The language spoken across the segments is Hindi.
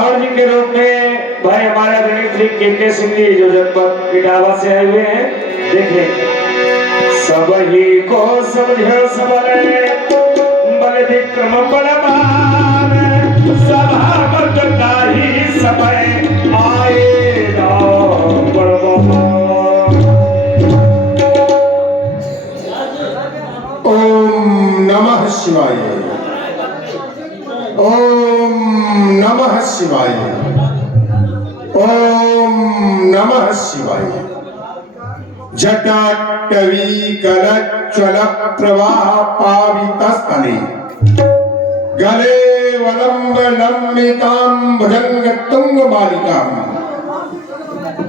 रावण जी के रूप में भाई हमारे आदरणीय श्री के सिंह जी जो जनपद इटावा से आए हुए हैं। देखिए सब ही को समझो सबले बल विक्रम बलवान सभा बदता ही समय आए राम बलवान। ओम नमः शिवाय। ओम नमः शिवाय। ओम नमः शिवाय। जटाटवी कलज्ज्वल प्रवाह पावितस्तने गले वलंब लंबितां भुजंग तुंग मालिकां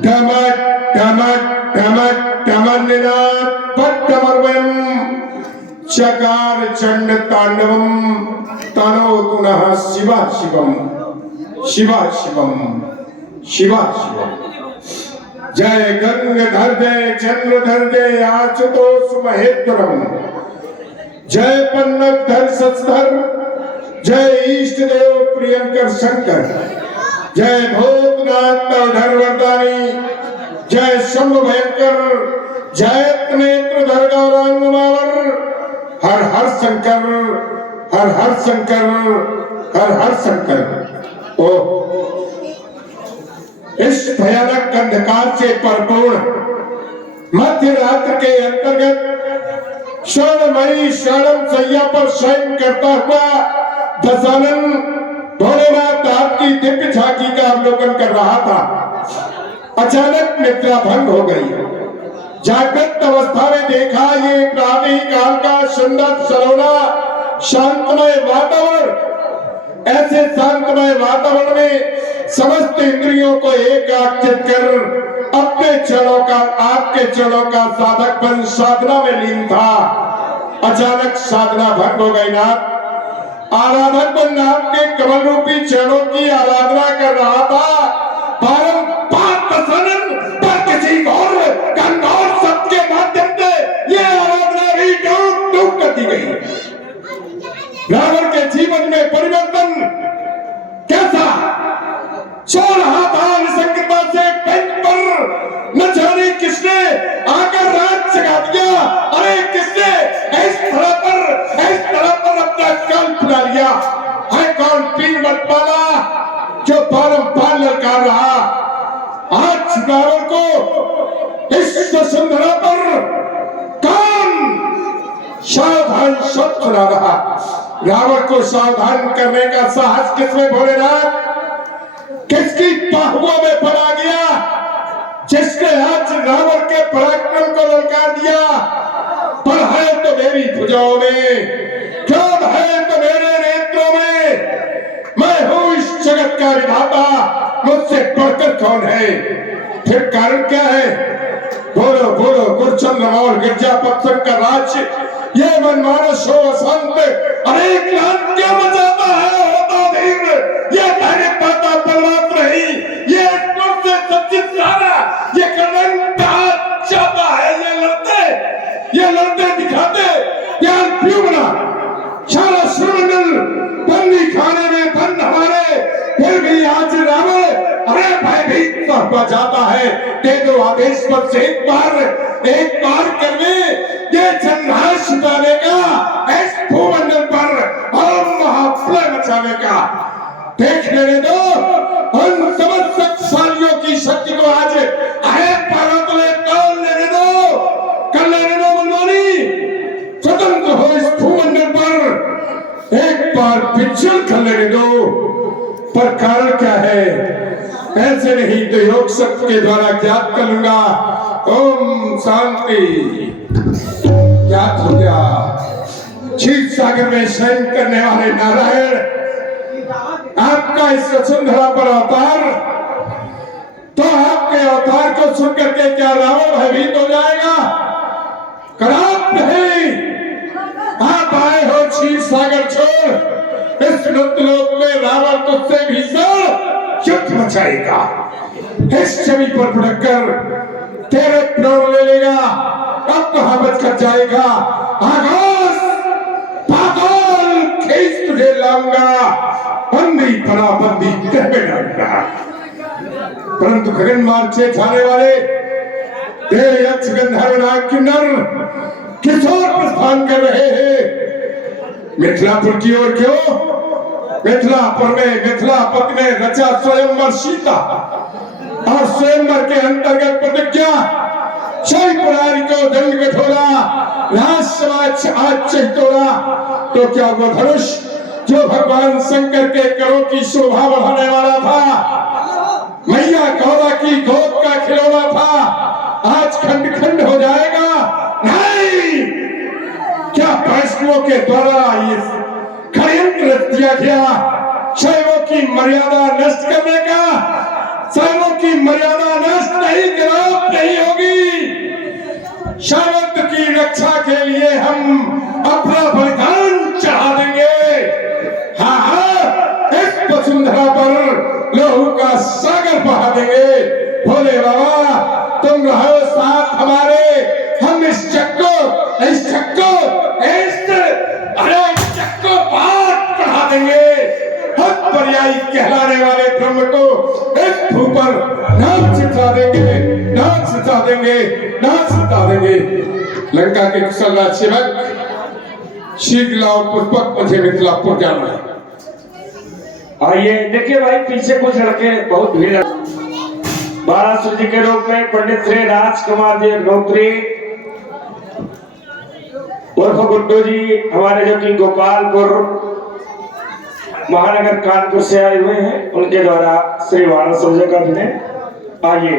ढमट ढमट ढमट ढमनिनाद पट्टमर्वयं चकार चंड तांडवम तनोतु नः शिवः शिवम शिवः शिवम शिवः शिवम। जय गंगाधर जय चंद्रधर जय आशुतोष महेश्वरम जय पन्नगधर शशधर जय इष्ट देव प्रियंकर शंकर जय भूतनाथ धर्मवरदानी जय शंभु भयंकर जय नेत्रधर गौरांग मावर हर हर शंकर हर हर शंकर हर हर शंकर। ओ इस भयानक अंधकार से भरपूर मध्य रात्र के अंतर्गत स्वर्णमयी शरणम सैया पर शयन करता हुआ दशानन भोलेनाथ आपकी दिव्य झांकी का अवलोकन कर रहा था। अचानक निद्रा भंग हो गई। जागृत अवस्था में देखा ये प्रातः काल का सुंदर सलोना शांतमय वातावरण। ऐसे शांतमय वातावरण में समस्त इंद्रियों को एकाग्रित कर अपने चरणों का आपके चरणों का साधक बन साधना में लीन था। अचानक साधना भंग हो गई। नाथ आराधक बन आपके कमल रूपी चरणों की आराधना कर रहा था। पारंपार दशानन पर किसी और गंभीर शब्द के माध्यम से ये आराधना भी डूब डूब कर दी गई। रावण के जीवन में परिवर्तन कैसा चल रहा था। निसंगता से बेंच पर न जाने किसने आकर रात जगा दिया। अरे किसने इस तरह पर अपना काल फुला लिया है। कौन पीर मत पाला जो बारंबार ललकार रहा। आज रावण को इस वसुंधरा पर कौन सावधान शब्द सुना रहा। रावण को सावधान करने का साहस किसमें भोलेनाथ किसकी बाहुओं में पड़ा गया जिसने आज रावण के पराक्रम को ललकार दिया। पर है तो मेरी भुजाओं में, क्रोध है तो मेरे नेत्रों में। मैं हूं इस जगत का विधाता, मुझसे बढ़कर कौन है। फिर कारण क्या है। बोलो बोलो गुरचंद्र और गिरजापत का राज्य ये मनमानस हो अशांत अनेक लान क्या मचाता है। होता धीर ये धैर्य पाता बलवंत नहीं। ये से सच्चित सारा ये कलंक चाहता है। ये लड़ते दिखाते प्यार क्यों बना। सारा सुरमंडल बंदी खाने में बंद हमारे फिर भी आज रावण अरे भयभीत जाता है। दे दो आदेश पर से एक बार करने ये संघर्ष छुपाने का इस भूमंडल पर और महाप्रलय मचाने का देख लेने दो। उन समस्त शक्तिशालियों की शक्ति को आज अहे पारातले तोल लेने दो। कर लेने दो मनमानी। स्वतंत्र हो इस भूमंडल पर एक बार पिछल कर लेने दो। पर कारण क्या है। ऐसे नहीं तो योग शक्ति के द्वारा ज्ञात कर लूंगा। ओम शांति। ज्ञात हो गया। क्षीर सागर में शयन करने वाले नारायण आपका इस वसुंधरा पर अवतार। तो आपके अवतार को सुन करके क्या रावण भयभीत हो जाएगा। कराप नहीं। आप आए हो क्षीर सागर छोड़। इस मृत्युलोक में रावण तुझसे भीषण युद्ध मचाएगा। इस छवि पर भड़क कर तेरे प्राण ले लेगा। अब कहां बचकर जाएगा। आकाश पाताल खींच तुझे लाऊंगा। बंदी पनाबंदी कहवे डाल रहा। परंतु गगन मार्ग से जाने वाले देव यक्ष गंधर्व नाग किन्नर किशोर प्रस्थान कर रहे हैं मिथिलापुर की ओर। क्यों? मिथिलापुर में मिथिलापति ने रचा स्वयंवर सीता और स्वयंवर के अंतर्गत प्रतिज्ञा क्षय पुरारी को दंड कठोरा राज समाज आज चहितोरा। तो क्या वो धनुष जो भगवान शंकर के करों की शोभा बढ़ाने वाला था, मैया गौरा की गोद का खिलौना था, आज खंड खंड हो जाएगा? नहीं। क्या वैष्णवों के द्वारा ये षड्यंत्र रच दिया गया शैवों की मर्यादा नष्ट करने का? शैवों की मर्यादा नष्ट नहीं, गिरावट नहीं होगी। शैवत्व की रक्षा के लिए हम अपना बलिदान चढ़ा देंगे। हाँ, इस वसुंधरा पर लहू का सागर बहा देंगे। भोले बाबा तुम रहो साथ हमारे, हम इस चक्को पाठ पढ़ा देंगे। हद पर्यायी कहलाने वाले ब्रह्म को इस भू पर नाम सिखा देंगे, नाम सिखा देंगे, नाम सिखा देंगे। लंका के कुशल राज सेवक शीघ्र लाओ पुष्पक, मुझे मिथिलापुर जाना है। आइए देखिए भाई, पीछे कुछ लड़के बहुत भीड़ है। बारासुर जी के रूप में पंडित श्री राजकुमार जी अग्निहोत्री उर्फ गुड्डू जी हमारे, जो कि गोपालपुर महानगर कानपुर से आए हुए हैं, उनके द्वारा श्री बारासुर जी का अभिनय। आइए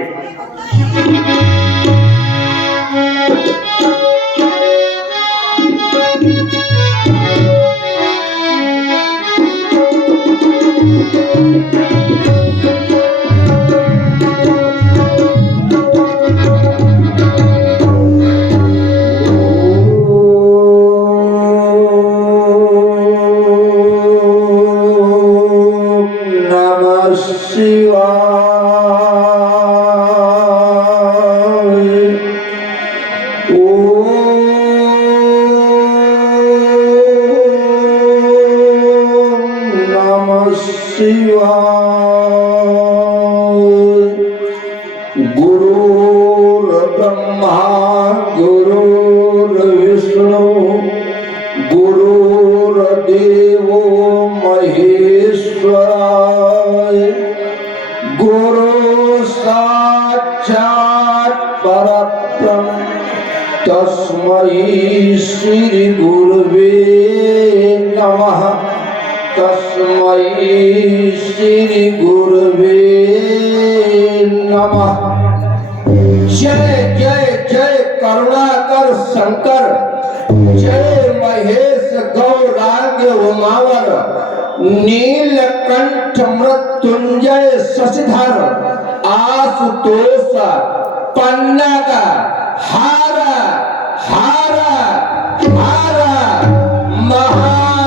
तस्मै श्री गुरुवे नमः। तस्मै श्री गुरुवे नमः। जय जय जय करुणाकर शंकर, जय महेश गौरांग उमावर, नीलकंठ मृत्युंजय शशिधर, आशुतोष पन्नग हार हार हार महादेव।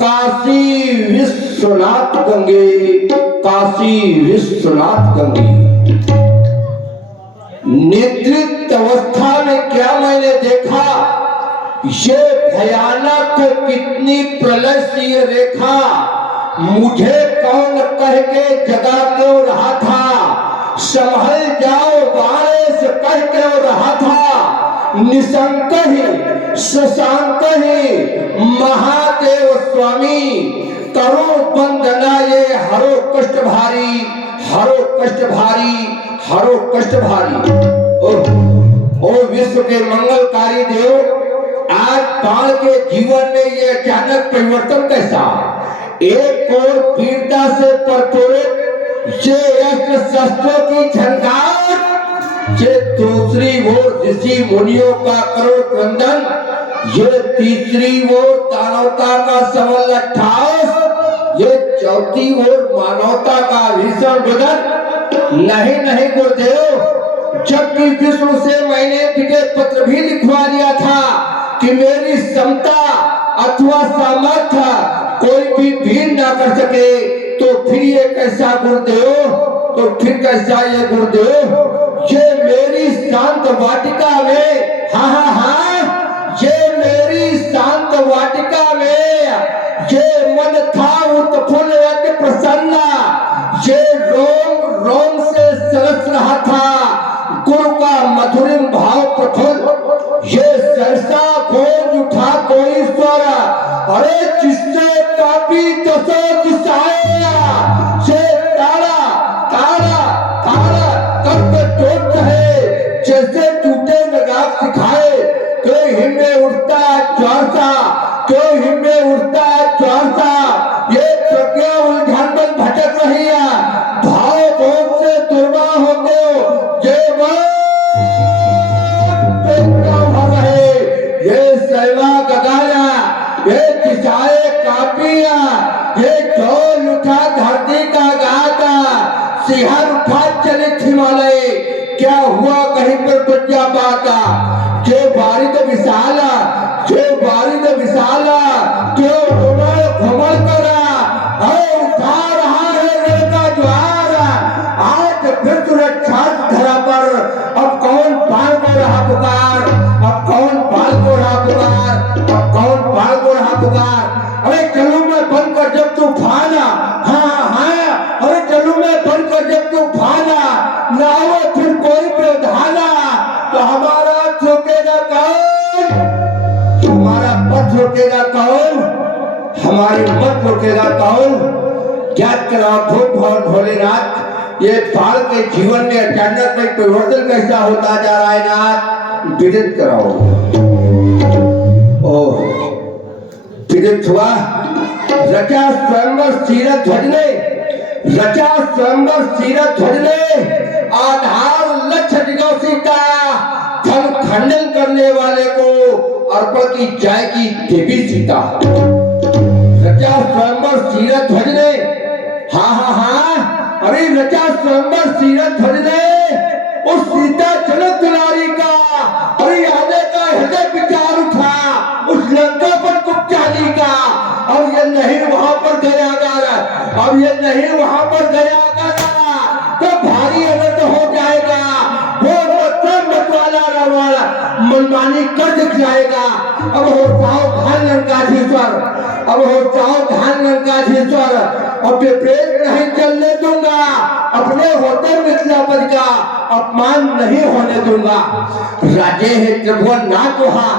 काशी विश्वनाथ गंगे, काशी विश्वनाथ गंगे। निद्रित अवस्था में क्या मैंने देखा, ये भयानक कितनी प्रलय सी रेखा, मुझे कौन कह के जगा क्यों रहा था, संभल जाओ बारिश कह क्यों रहा था, निशंक ही शशांक ही महादेव स्वामी, करो वंदना ये हरो कष्ट भारी, हरो कष्ट भारी, हरो कष्ट भारी। ओ विश्व के मंगलकारी देव, आज बाण के जीवन में ये अचानक परिवर्तन कैसा? एक और वीरता से परपुरित ये अस्त्र शस्त्रों की झनकार, ये दूसरी ओर ऋषि मुनियों का करो क्रंदन, ये तीसरी ओर दानवता का सबल अट्ठास, ये चौथी ओर मानवता का भीषण रुदन। नहीं नहीं गुरुदेव, जबकि विष्णु से मैंने विजय पत्र भी लिखवा लिया था कि मेरी क्षमता अथवा सामर्थ्य कोई भी भीड़ ना कर सके, तो फिर ये कैसा गुरुदेव, तो फिर कैसा ये गुरुदेव, ये मेरी शांत वाटिका में, हाँ हाँ हाँ, ये मेरी शांत वाटिका में ये मन था उत्फुल्ल अति प्रसन्न, ये रोम रोम से सरस रहा था गुरु का मधुरिम भाव प्रफुल्ल। ये सहसा खोज उठा कोई स्वर, अरे जिससे कापी दसो दिशाएं, से तारा तारा तारा करके टूट है, जैसे टूटे नगाक सिखाए। कोई हिम्मे उठता ज्वार सा, कोई हिम्मे उठता ज्वार सा, ये प्रज्ञा उलझन में भटक रही है, भाव भोग से दुर्वा हो गए ये ये सहवा गगाया, ये दिशाए कापिया, ये ढोल उठा धरती का गाता, सिहर उठा चले हिमालय। क्या हुआ कहीं पर बच्चा पाता, जो बारिद विशाला, जो बारिद विशाला, जो घुमड़ घुमड़ करा, उठा रहा है रण का ज्वार। आज फिर सुरक्षा धरा पर, अब कौन पाल को रहा पुकार, अब कौन पाल को रहा पुकार, अब कौन पाल को रहा पुकार। अरे चलू मैं बंद कर जब तूफान, हाँ हाँ, अरे चलू मैं बंद कर जब तूफान, ना हो फिर कोई प्रधाना, तो हमारा रोकेगा कौन, हमारा पथ रोकेगा कौन, हमारी मत रोकेगा कौन। याद कराओ भूल भोलेनाथ, ये बाल के जीवन में अचानक में परिवर्तन कैसा होता जा रहा है नाथ, विदित कराओ। ओह विदित हुआ, रचा स्वयंवर सीरत ध्वज ने, रचा स्वयंवर सीरत ध्वज ने, आधार लक्ष्य दिगो सीता, धन खंडन करने वाले को अर्पण की जाएगी देवी सीता। रचा स्वयंवर सीरत ध्वज ने, हाँ हाँ हाँ, अरे रचा स्वयंवर सीरत ध्वज ने, उस सीता जनक दुलारी का, अरे आने का हृदय विचार उठा, उस लंका पर कुपचाली का, अब ये नहीं वहां पर गया गारा, अब ये नहीं वहां पर गया गारा, तो भारी अनर्थ हो जाएगा। वो मतवाला रवाला मनमानी कर दिख जाएगा। अब हो सावधान लंकाधीश्वर, अब हो सावधान लंकाधीश्वर, अब विपरीत नहीं चलने दूंगा, अपने होते मिथिलापति का अपमान नहीं होने दूंगा। राजे है त्रिभुवन नाथ वहाँ,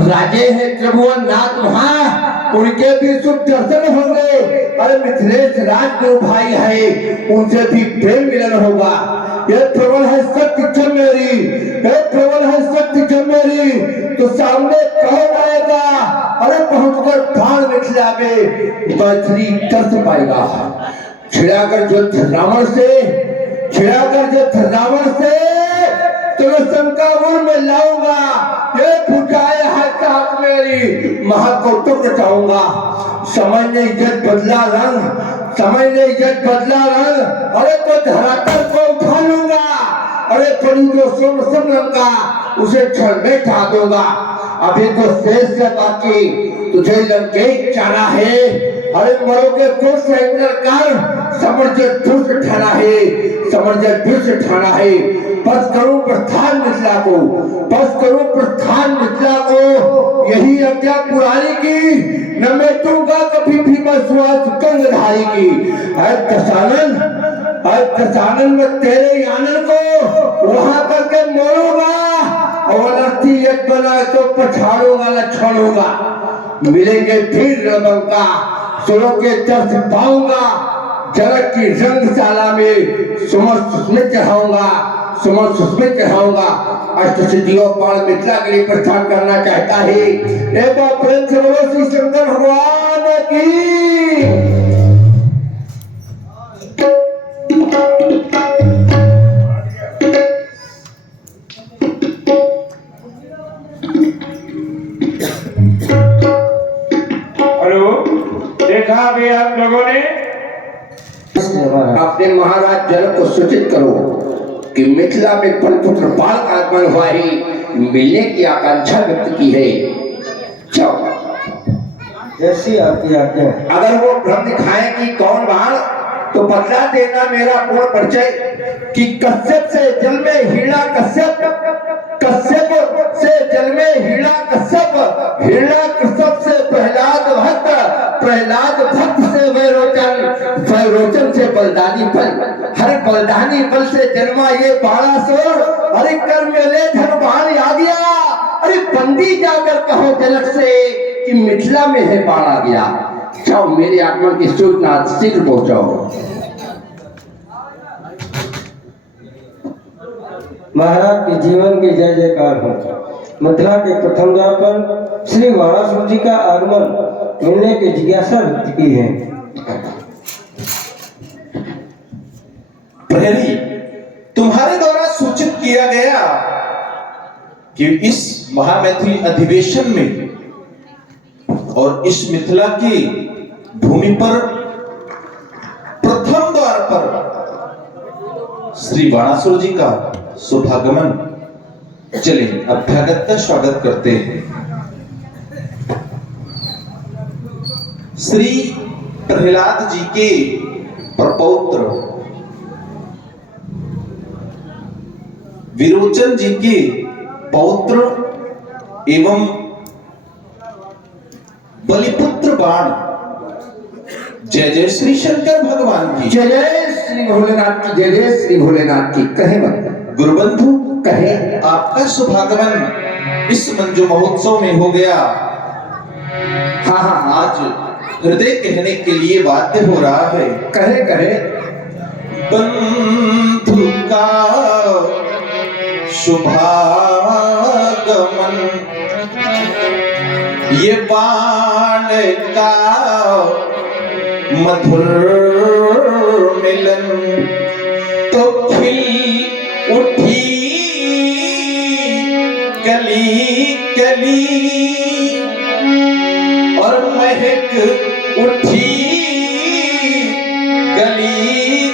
राजे है त्रिभुवन नाथ वहाँ, उनके भी शुभ दर्शन होंगे। अरे मिथिलेश राजगुरु भाई है, उनसे भी प्रेम मिलन होगा। ये प्रबल है शक्ति जब मेरी, ये प्रबल है शक्ति जब मेरी, तो सामने कौन आएगा, अरे पहुंचकर प्राण मिथिला में मैथिली दर्श पाएगा। छिड़ाकर युद्ध रावण से, छिड़ाकर युद्ध रावण से, तुम्हें शंकापुर में लाऊंगा, ये पूजाए है साथ मेरी, महाकौतुक रचाऊंगा। समय ने इज्जत बदला रंग, समय ने इज्जत बदला रंग, अरे तो धरातल को उठा लूंगा, अरे पड़ी जो सोम लंका, उसे क्षण में ढा दूंगा। अभी तो शेष है बाकी, तुझे लंकेश जाना है, अरे मरोगे तो सरेंडर कर, समर्जन दुष्ट ठाना है, समर्जन दुष्ट ठाना है। बस करूं प्रस्थान मिथिला को, बस करूं प्रस्थान मिथिला को, यही अज्ञा पुरानी की, न मैं दूंगा कभी भी बसवास गंगधारी की। दशानन में तेरे आनंद को वहां करके मोड़ूंगा, और अर्थी एक बना तो पछाड़ूंगा न छोड़ूंगा। मिलेंगे फिर रणबंका, सुरों के दर्श पाऊंगा, जनक की रंगशाला में सुमन सुस्मित चढ़ाऊंगा, सुमन सुस्मित चढ़ाऊंगा। अष्टसिद्धियों पाल मिथिला के लिए प्रस्थान करना चाहता है। एक बार प्रेम से बोलो श्री शंकर भगवान की। हेलो, देखा अभी आप लोगों ने, अपने महाराज जनक को सूचित करो कि मिथिला में पुत्र बाल का आगमन हुआ है, मिलने की आकांक्षा व्यक्त की है। जाओ, जैसी आपकी आज्ञा। अगर वो भ्रम दिखाए कि कौन बाल, तो बतला देना मेरा पूर्ण परिचय कि कश्यप से जन्मे हीरा कश्यप, कश्यप से जन्मे हिरण्यकश्यप से प्रहलाद भक्त से वैरोचन से बलदानी बल, हर बलदानी बल से जन्मा ये बाणासुर। अरे कर मेले धन बाण आ गया, अरे बंदी जाकर कहो जनक से कि मिथिला में है बाण आ गया। जाओ मेरे आगमन की सूचना शीघ्र पहुंचाओ। महाराज के जीवन की जय जयकार हो। मथुरा के प्रथम द्वार पर श्री बाणासुर जी का आगमन मिलने की जिज्ञासा व्यक्त की है। प्रहरी, तुम्हारे द्वारा सूचित किया गया कि इस महामैथिली अधिवेशन में और इस मिथिला की भूमि पर प्रथम द्वार पर श्री बाणासुर जी का शुभागमन। चले अभ्यागत का स्वागत करते हैं। श्री प्रहलाद जी के प्रपौत्र विरोचन जी के पौत्र एवं बलिपुत्र बाण जय जय श्री शंकर भगवान की, जय जय श्री भोलेनाथ की, जय जय श्री भोलेनाथ की। कहे मत गुरुबंधु, कहे आपका शुभागमन इस मंजू महोत्सव में हो गया। हाँ, आज हृदय कहने के लिए बाध्य हो रहा है। कहे बंधु का शुभागमन, ये बाण का मधुर मिलन, तो खिल उठी कली कली और महक उठी गली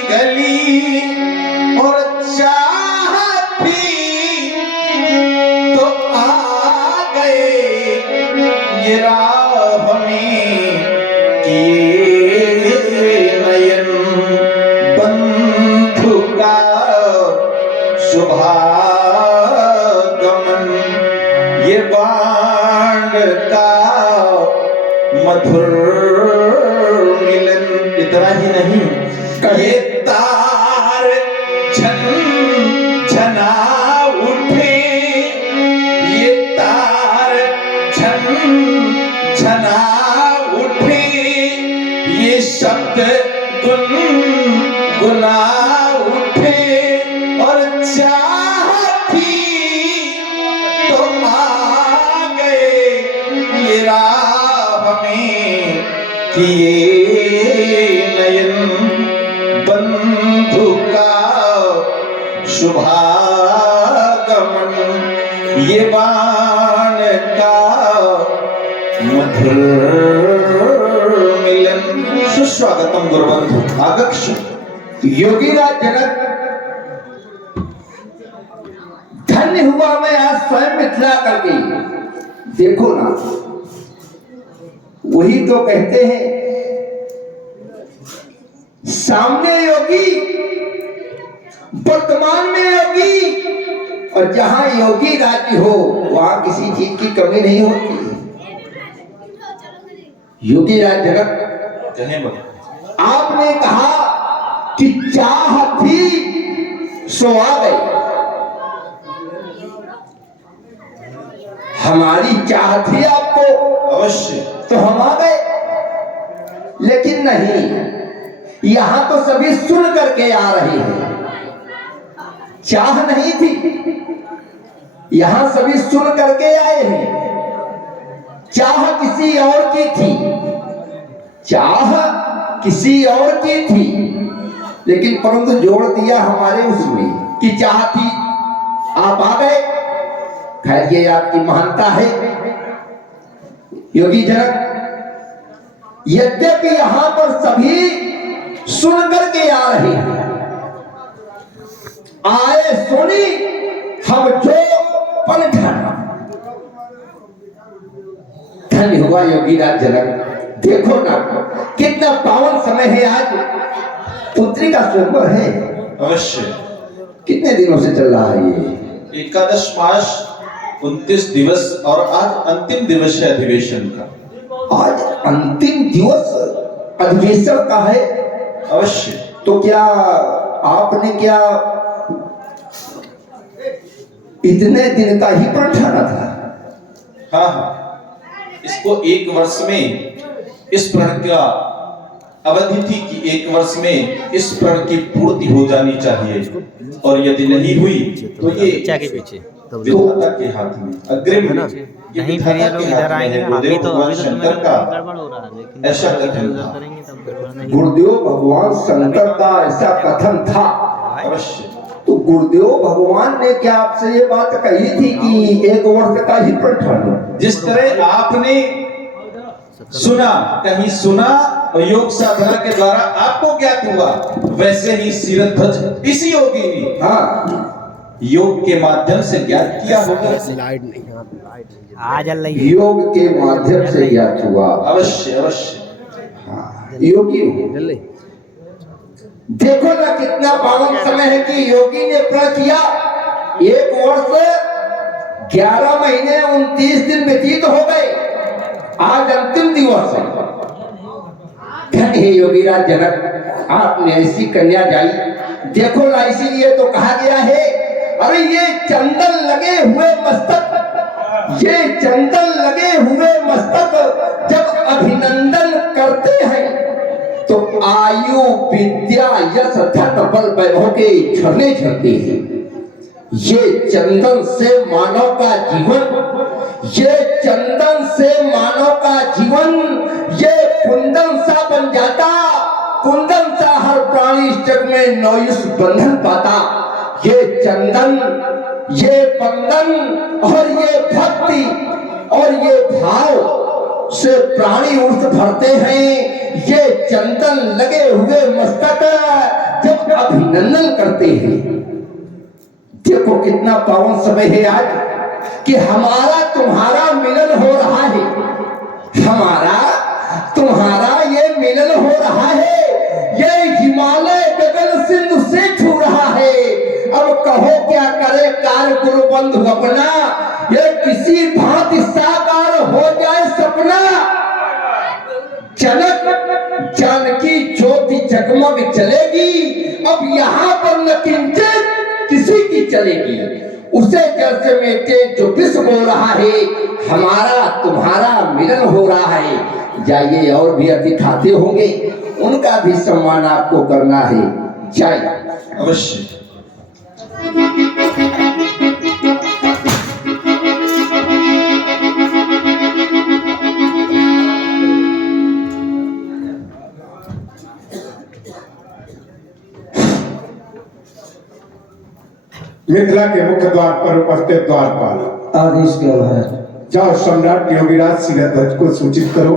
गली, और चाहती तो आ गए ये राह में किए नयन। बंधु का शुभागमन, ये बाण का मधुर मिलन। इतना ही नहीं, ये तार झन झना उठे, ये तार झन झना उठे, ये शब्द गुनगुना उठे, और चाहती तो आ गए ये राह में किए नयन। बंधु का शुभागमन, ये बाण का मधुर मिलन। सुस्वागतम गुरुबंधु। आगक्ष योगीराज जनक, धन्य हुआ मैं आज स्वयं मिथिला करके। देखो ना, वही तो कहते हैं सामने योगी, वर्तमान में योगी, और जहां योगी राज्य हो वहां किसी चीज की कमी नहीं होती। योगी राज जनक, आपने कहा कि चाह थी सो आ गई। हमारी चाह थी आपको, अवश्य, तो हम आ गए। लेकिन नहीं, यहां तो सभी सुन करके आ रहे हैं। चाह नहीं थी, यहां सभी सुन करके आए हैं। चाह किसी और की थी, चाह किसी और की थी, लेकिन परंतु जोड़ दिया हमारे उसमें कि चाह थी, आप आ गए। खैर ये आपकी महानता है योगी जनक। यद्यपि यहां पर सभी सुन करके आ रहे हैं, आए सुनी हम जो पल ठाना। धन्य हुआ योगी राज जनक। देखो ना कितना पावन समय है आज, पुत्री का स्वयंवर है। अवश्य। कितने दिनों से चल रहा है ये? एकादश मास 29 दिवस और आज अंतिम दिवस है अधिवेशन का। आज अंतिम दिवस अधिवेशन का है। अवश्य। तो क्या आपने क्या इतने दिन का ही प्रण ठाना था? हाँ हाँ, इसको 1 वर्ष में इस प्रण का अवधि थी कि 1 वर्ष में इस प्रण की पूर्ति हो जानी चाहिए, और यदि नहीं हुई तो ये विधाता के हाथ में, अग्रिम ये नहीं, फिर ये विधाता लोग के इधर हाथ में आएंगे। है। अभी गुरुदेव तो भगवान अभी तो शंकर तुम्हें का गड़बड़ हो रहा है, लेकिन ऐसा इधर कथन उधर था। करेंगे तब गड़बड़ नहीं गुरुदेव भगवान शंकर का ऐसा कथन था। अवश्य। तो गुरुदेव भगवान ने क्या आपसे ये बात कही थी कि 1 वर्ष का ही प्रण ठानो? जिस तरह आपने सुना, कहीं सुना और योग साधना के द्वारा आपको ज्ञात हुआ, वैसे ही सीरत ध्वज इसी योगी ने हाँ, योग के माध्यम से ज्ञात किया होगा। आ जल्दी योग के माध्यम से ज्ञात हुआ। अवश्य अवश्य। हाँ, योगी हो। देखो ना कितना पावन समय है कि योगी ने प्रण किया। 1 वर्ष 11 महीने 29 दिन व्यतीत हो गए, आज अंतिम दिवस है। धन्य हे योगीराज जनक, आपने ऐसी कन्या जाई। देखो ना, इसीलिए तो कहा गया है, अरे ये चंदन लगे हुए मस्तक, ये चंदन लगे हुए मस्तक जब अभिनंदन करते हैं तो आयु विद्या यश धन बल वैभव के झरने झरते हैं। ये चंदन से मानव का जीवन, ये चंदन से मानव का जीवन, ये कुंदन सा बन जाता। कुंदन सा हर प्राणी इस जग में नौयुष बंधन पाता। ये चंदन, ये बंधन और ये भक्ति और ये भाव से प्राणी उर्स भरते हैं। ये चंदन लगे हुए मस्तक जब अभिनंदन करते हैं। देखो कितना पावन समय है आज कि हमारा तुम्हारा मिलन हो रहा है। हमारा तुम्हारा ये मिलन हो रहा है। ये हिमालय गगन सिंधु से छू रहा है। अब कहो क्या करे कार्य गुरु बंधु अपना, ये किसी भांति साकार हो जाए सपना। जनक जानकी ज्योति जगमग चलेगी, अब यहाँ पर न किंचित किसी की चलेगी। उसे जल से मेटे जो विष बो रहा है, हमारा तुम्हारा मिलन हो रहा है। जाइए, और भी अति खाते होंगे, उनका भी सम्मान आपको करना है। जाइए। अवश्य। मिथिला के मुख्य द्वार पर उपस्थित द्वारपाल, आदेश के महाराज। जाओ सम्राट योगीराज सीरध्वज को सूचित करो।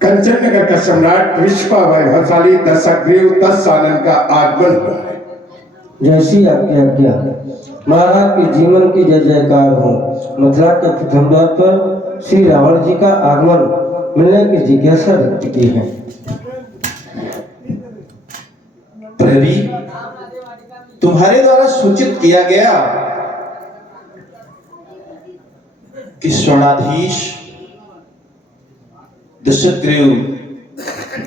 कंचन नगर का सम्राट विश्वा वैभवशाली दशग्रीव दशानन का आगमन हुआ है। जैसी आज्ञा महाराज के जीवन की जय जयकार हो। मथुरा के प्रथम द्वार पर श्री रावण जी का आगमन मिलने की जिज्ञासा व्यक्त की है। प्रहरी, तुम्हारे द्वारा सूचित किया गया कि स्वर्णाधीश दशग्रीव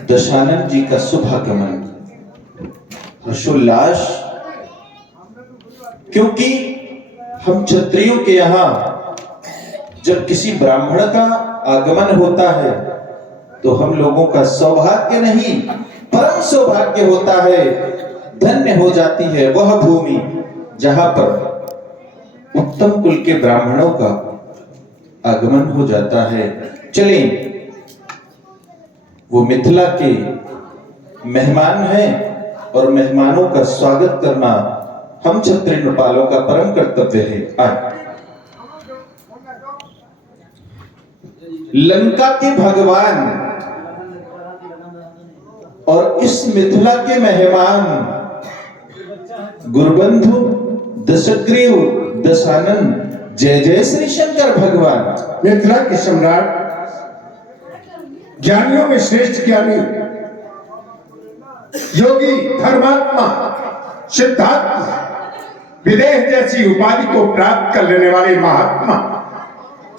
दशानन जी का शुभ आगमन, हर्षोल्लास, क्योंकि हम क्षत्रियों के यहां जब किसी ब्राह्मण का आगमन होता है तो हम लोगों का सौभाग्य नहीं परम सौभाग्य होता है। धन्य हो जाती है वह भूमि जहां पर उत्तम कुल के ब्राह्मणों का आगमन हो जाता है। चलें, वो मिथिला के मेहमान हैं और मेहमानों का स्वागत करना हम क्षत्रिय नृपालों का परम कर्तव्य है। आए। लंका के भगवान और इस मिथिला के मेहमान गुरुबंधु दशग्रीव दशानन, जय जय श्री शंकर भगवान। मिथिला के सम्राट, ज्ञानियों में श्रेष्ठ ज्ञानी, योगी, धर्मात्मा, सिद्धात्मा, विदेह जैसी उपाधि को प्राप्त कर लेने वाले महात्मा।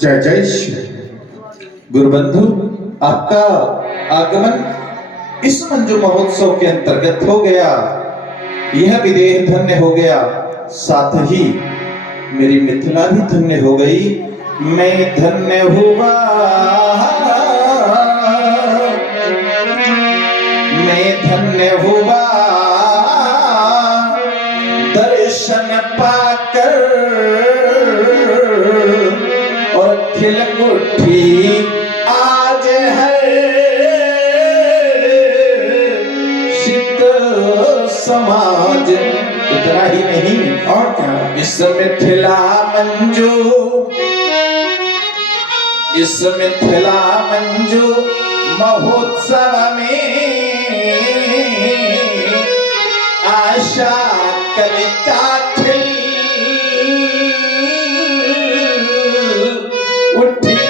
जय जय श्री। गुरुबंधु, आपका आगमन इस मंजू महोत्सव के अंतर्गत हो गया, यह विदेह धन्य हो गया, साथ ही मेरी मिथिला भी धन्य हो गई। मैं धन्य हुआ, मैं धन्य हुआ दर्शन पाकर, और खिल उठी आज है शीत समाज। इतना ही नहीं, और क्या? इस मिथिला मंजू, इस मिथिला मंजू महोत्सव में आशा कलिका खिल उठी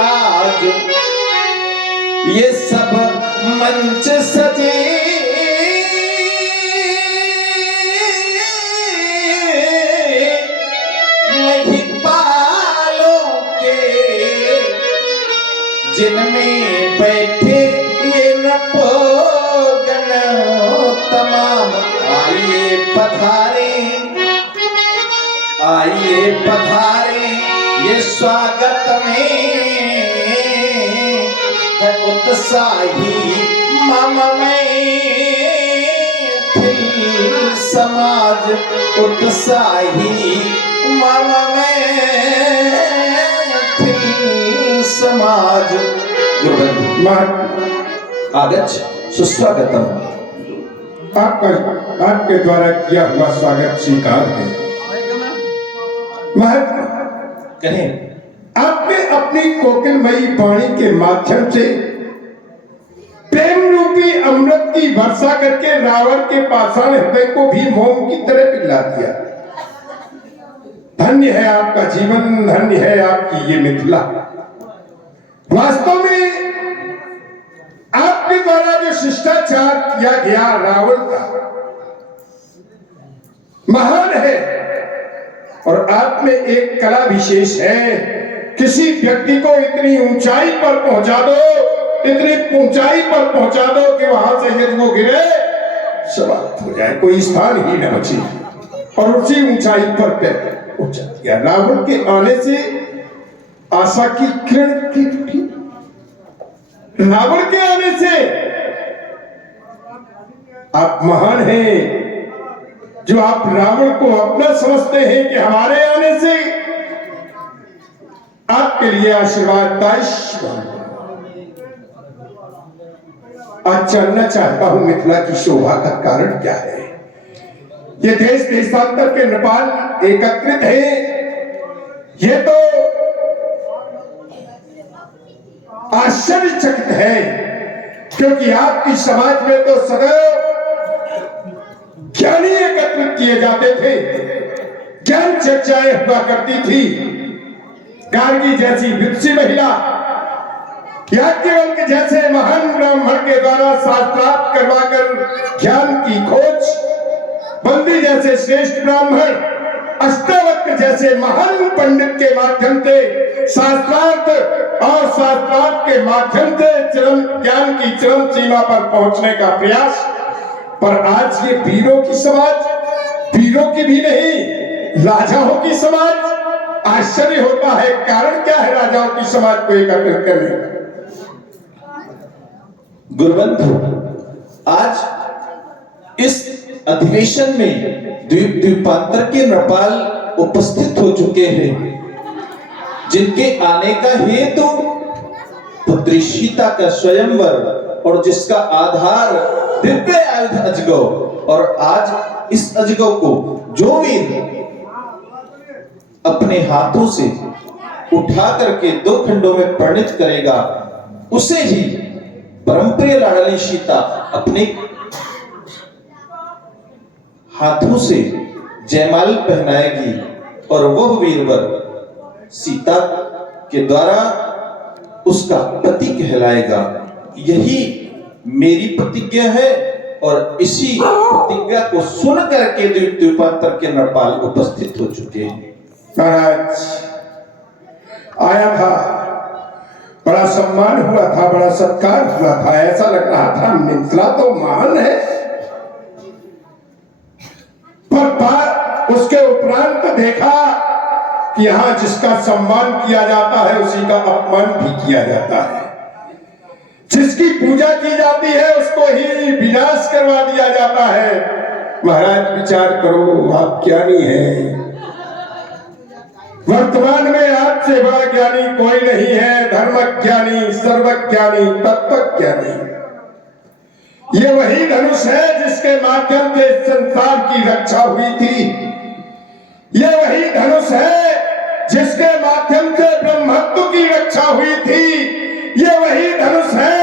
आज। ये सब मंच सजे महिपालों के, जिनमें बैठे ये नपोगण तमाम। आइए पधारे, आइए पधारे, ये स्वागत में है उत्साही मम में फिर समाज। उत्साही मम में फिर समाज। गुरुबंधु, महात्मा, आगच्छ सुस्वागतम। आपके द्वारा किया हुआ स्वागत स्वीकार है। महात्मा, कहें, आपने अपनी कोकिलमयी वाणी के माध्यम से प्रेम रूपी अमृत की वर्षा करके रावण के पाषाण हृदय को भी मोम की तरह पिघला दिया। धन्य है आपका जीवन, धन्य है आपकी ये मिथिला। वास्तव में आपके द्वारा जो शिष्टाचार किया गया रावण का, महान है। और आप में एक कला विशेष है, किसी व्यक्ति को इतनी ऊंचाई पर पहुंचा दो, इतनी ऊंचाई पर पहुंचा दो कि वहां से यदि वो गिरे समाप्त हो जाए, कोई स्थान ही न बचे, और उसी ऊंचाई पर पहुंचा दिया। रावण के आने से आशा की किरण की उठी। रावण के आने से आप महान हैं, जो आप रावण को अपना समझते हैं कि हमारे आने से आपके लिए आशीर्वाद आज जानना चाहता हूं मिथिला की शोभा का कारण क्या है। ये देश देशांतर के नेपाल एकत्रित है, ये तो आश्चर्यचकित है, क्योंकि आपकी समाज में तो सदैव ज्ञानी एकत्रित किए जाते थे, ज्ञान चर्चाएं हुआ करती थी। गार्गी जैसी विदुषी महिला, याज्ञवल्क्य जैसे महान ब्राह्मण के द्वारा शास्त्रार्थ करवाकर ज्ञान की खोज, बंदी जैसे श्रेष्ठ ब्राह्मण, अष्टावक्र जैसे महान पंडित के माध्यम से शास्त्रार्थ और शास्त्रार्थ के माध्यम से चरम ज्ञान की चरम सीमा पर पहुंचने का प्रयास। पर आज ये वीरों की समाज, वीरों की भी नहीं, राजाओं की समाज। आश्चर्य होता है, कारण क्या है राजाओं की समाज को एकत्रित करने का? गुरुबंधु, आज इस अधिवेशन में द्वीप द्वीपांतर के नृपाल उपस्थित हो चुके हैं, जिनके आने का हेतु पुत्री सीता का स्वयंवर और जिसका आधार दिव्य आयुध अजगव। और आज इस अजगव को जो भी अपने हाथों से उठा करके दो खंडों में परिणित करेगा, उसे ही परमप्रिय लाडली सीता अपने हाथों से जयमाल पहनाएगी और वह वीरवर सीता के द्वारा उसका पति कहलाएगा। यही मेरी प्रतिज्ञा है और इसी प्रतिज्ञा को सुन करके द्वीपांतर के नरपाल उपस्थित हो चुके हैं। महाराज आया था, बड़ा सम्मान हुआ था, बड़ा सत्कार हुआ था, ऐसा लग रहा था मिथिला तो महान है, पर उसके उपरांत देखा कि यहाँ जिसका सम्मान किया जाता है उसी का अपमान भी किया जाता है, जिसकी पूजा की जाती है उसको ही विनाश करवा दिया जाता है। महाराज विचार करो, आप ज्ञानी हैं, वर्तमान में आपसे बड़ा ज्ञानी कोई नहीं है, धर्मज्ञानी, सर्वज्ञानी, तत्वज्ञानी। ये वही धनुष है जिसके माध्यम से संसार की रक्षा हुई थी, ये वही धनुष है जिसके माध्यम से ब्रह्मत्व की रक्षा हुई थी, ये वही धनुष है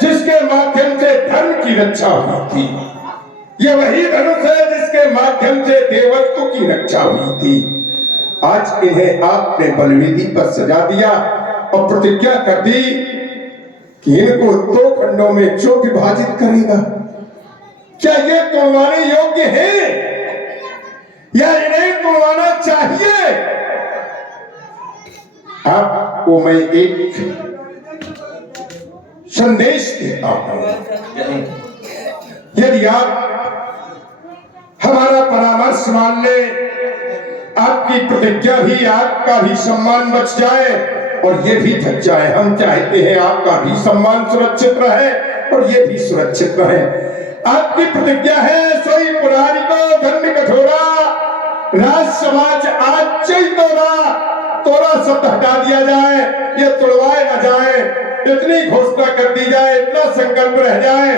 जिसके माध्यम से धर्म की रक्षा हुई थी, ये वही धनुष है जिसके माध्यम से देवत्व की रक्षा हुई थी। आज इन्हें आपने बलवेदी पर सजा दिया और प्रतिज्ञा कर दी कि इनको 2 खंडों में जो विभाजित करेगा, क्या ये तोड़वाने योग्य है या इन्हें तोड़वाना चाहिए? आपको मैं एक संदेश देता हूं, यदि आप हमारा परामर्श मान ले, आपकी प्रतिज्ञा भी, आपका भी सम्मान बच जाए और ये भी बच जाए। हम चाहते हैं आपका भी सम्मान सुरक्षित रहे और ये भी सुरक्षित रहे। आपकी प्रतिज्ञा है, सोई पुरानी को धर्म कठोरा, राज समाज आज चई तोरा सब हटा दिया जाए, ये तोड़वाए न जाए, इतनी घोषणा कर दी जाए, इतना संकल्प रह जाए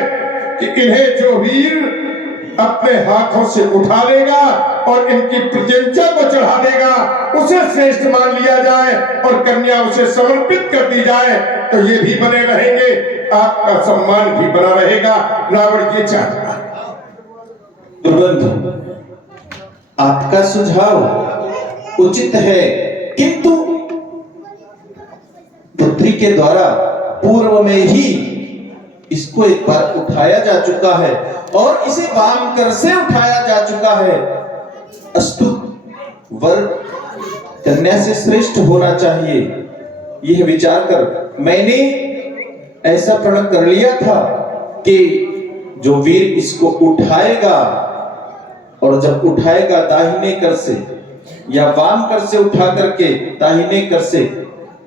कि इन्हें जो वीर अपने हाथों से उठा लेगा और इनकी प्रत्यंचा को चढ़ा देगा उसे श्रेष्ठ मान लिया जाए और कन्या उसे समर्पित कर दी जाए, तो ये भी बने रहेंगे, आपका सम्मान भी बना रहेगा। रावण ये चाहता है। दुर्बंधु, आपका सुझाव उचित है, किंतु पुत्री के द्वारा पूर्व में ही इसको एक बार उठाया जा चुका है और इसे वाम कर से उठाया जा चुका है। अस्तु, वर कन्या से श्रेष्ठ होना चाहिए, यह विचार कर मैंने ऐसा प्रण कर लिया था कि जो वीर इसको उठाएगा और जब उठाएगा दाहिने कर से या वाम कर से उठा करके दाहिने कर से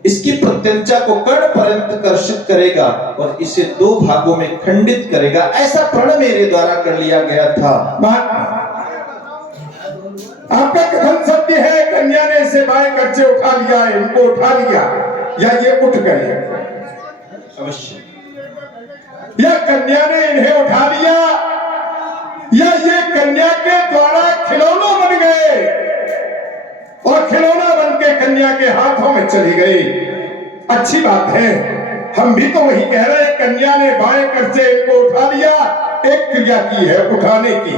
इसकी प्रत्यंचा को कर्ण पर्यंत कर्षित करेगा और इसे 2 भागों में खंडित करेगा, ऐसा प्रण मेरे द्वारा कर लिया गया था। आपका कथन सत्य है, कन्या ने इसे बाएं कर से उठा लिया, इनको उठा लिया, या ये उठ गए? अवश्य। या कन्या ने इन्हें उठा लिया या ये कन्या के द्वारा खिलौना बन गए और खिलौना बन के कन्या के हाथों में चली गई। अच्छी बात है, हम भी तो वही कह रहे हैं, कन्या ने बाएं कर से इनको उठा लिया, एक क्रिया की है उठाने की,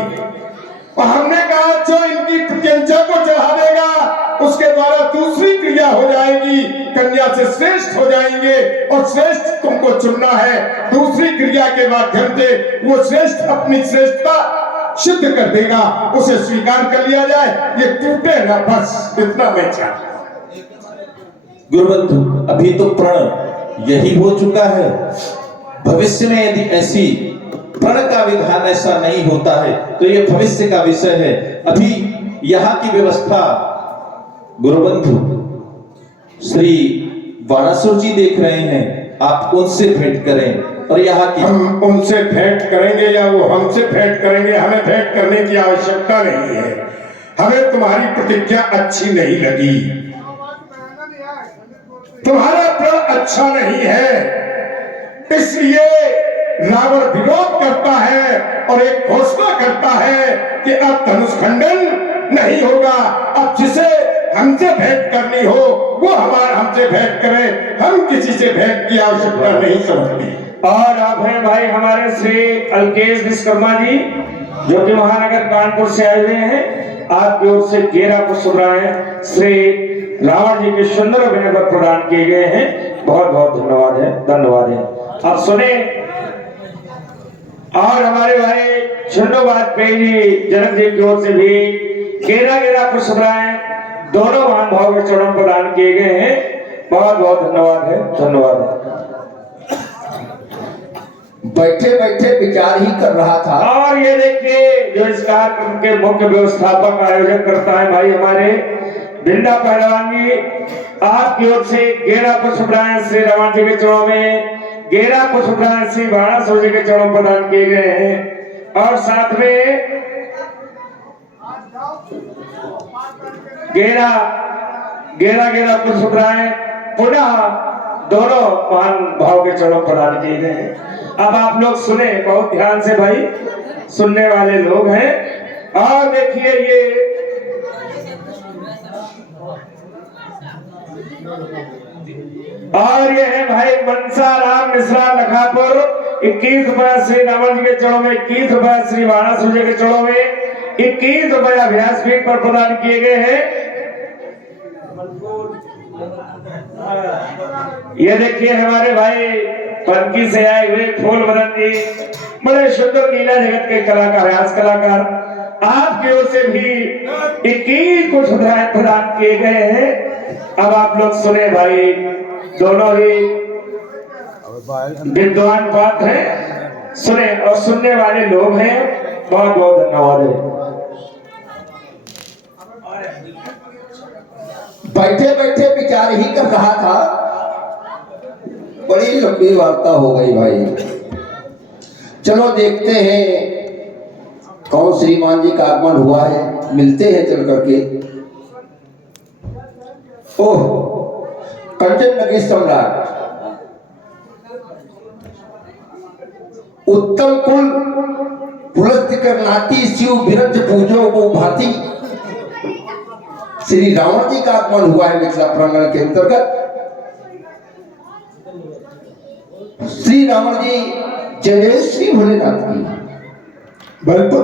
और हमने कहा जो इनकी प्रत्यंचा को चढ़ा देगा उसके द्वारा दूसरी क्रिया हो जाएगी, कन्या से श्रेष्ठ हो जाएंगे और श्रेष्ठ तुमको चुनना है। दूसरी क्रिया के माध्यम से वो श्रेष्ठ अपनी श्रेष्ठता सिद्ध कर देगा, उसे स्वीकार कर लिया जाए, ये टूटे ना, बस इतना मैं चाहता हूं। गुरुबंधु, अभी तो प्रण यही हो चुका है, भविष्य में यदि ऐसी प्रण का विधान ऐसा नहीं होता है तो ये भविष्य का विषय है। अभी यहाँ की व्यवस्था गुरुबंधु श्री वाणासुर जी देख रहे हैं, आप उनसे भेंट करें और यहाँ की हम उनसे भेंट करेंगे या वो हमसे भेंट करेंगे, हमें भेंट करने की आवश्यकता नहीं है। हमें तुम्हारी प्रतिज्ञा अच्छी नहीं लगी, तुम्हारा प्रण अच्छा नहीं है, इसलिए रावण विरोध करता है और एक घोषणा करता है कि अब धनुष खंडन नहीं होगा, अब जिसे हमसे भेंट करनी हो वो हमसे भेंट करे, हम किसी से भेंट की आवश्यकता नहीं समझती। और आप हैं भाई हमारे श्री अलकेश विश्वकर्मा जी, जो कि महानगर कानपुर से आए हुए हैं, आपकी ओर से 11 पुष्पराएं श्री रावण जी के सुंदर अभिनय पर प्रदान किए गए हैं। बहुत बहुत धन्यवाद है, धन्यवाद है। आप सुने और हमारे भाई छन्नो वाजपेयी जी जनक जी की ओर से भी गेरा गेरा पुष्पराय दोनों महानुभाव के चरण प्रदान किए गए हैं। बहुत बहुत धन्यवाद है, धन्यवाद है। बैठे बैठे विचार ही कर रहा था। और ये देखिए जो इस कार्यक्रम के मुख्य व्यवस्थापक आयोजक करता है भाई हमारे बिंदा पहलवान जी, आपकी ओर से गेरा पुष्पराय श्री रावण जी के चरणों में गेरा पुष्पराय श्री बाणासुर जी के चरणों प्रदान किए गए हैं। और साथ में गेरा गेरा गेरा पुष्पराय पुनः दोनों महान भाव के चरणों प्रदान किए गए हैं। अब आप लोग सुने बहुत ध्यान से भाई, सुनने वाले लोग हैं। और देखिए ये और ये है भाई मनसा राम मिश्रा लखापुर 21 रुपया श्री रावण जी के चरणों में, 21 रुपया श्री बाणासुर जी के चरणों में, 21 रुपया व्यासपीठ पर प्रदान किए गए हैं। ये देखिए हमारे भाई पनकी से आए हुए फूल मदन जी, बड़े सुंदर लीला जगत के कलाकार, हास्य कलाकार, आपकी ओर से भी 21 कुछ प्रदान किए गए हैं। अब आप लोग सुने भाई, दोनों ही विद्वान पात्र हैं, सुने और सुनने वाले लोग हैं। बहुत बहुत धन्यवाद है। बैठे बैठे विचार ही कर रहा था। बड़ी लंबी वार्ता हो गई भाई। चलो देखते हैं कौन श्रीमान जी का आगमन हुआ है, मिलते हैं चल करके। ओह, कंचन नगरी सम्राट, उत्तम कुल पुलस्त्य करनाती शिव विरज पूजो वो भांति श्री रावण जी का आगमन हुआ है मिथिला प्रांगण के अंतर्गत। श्री रावण जी जय श्री भोलेनाथ की। बिल्कुल।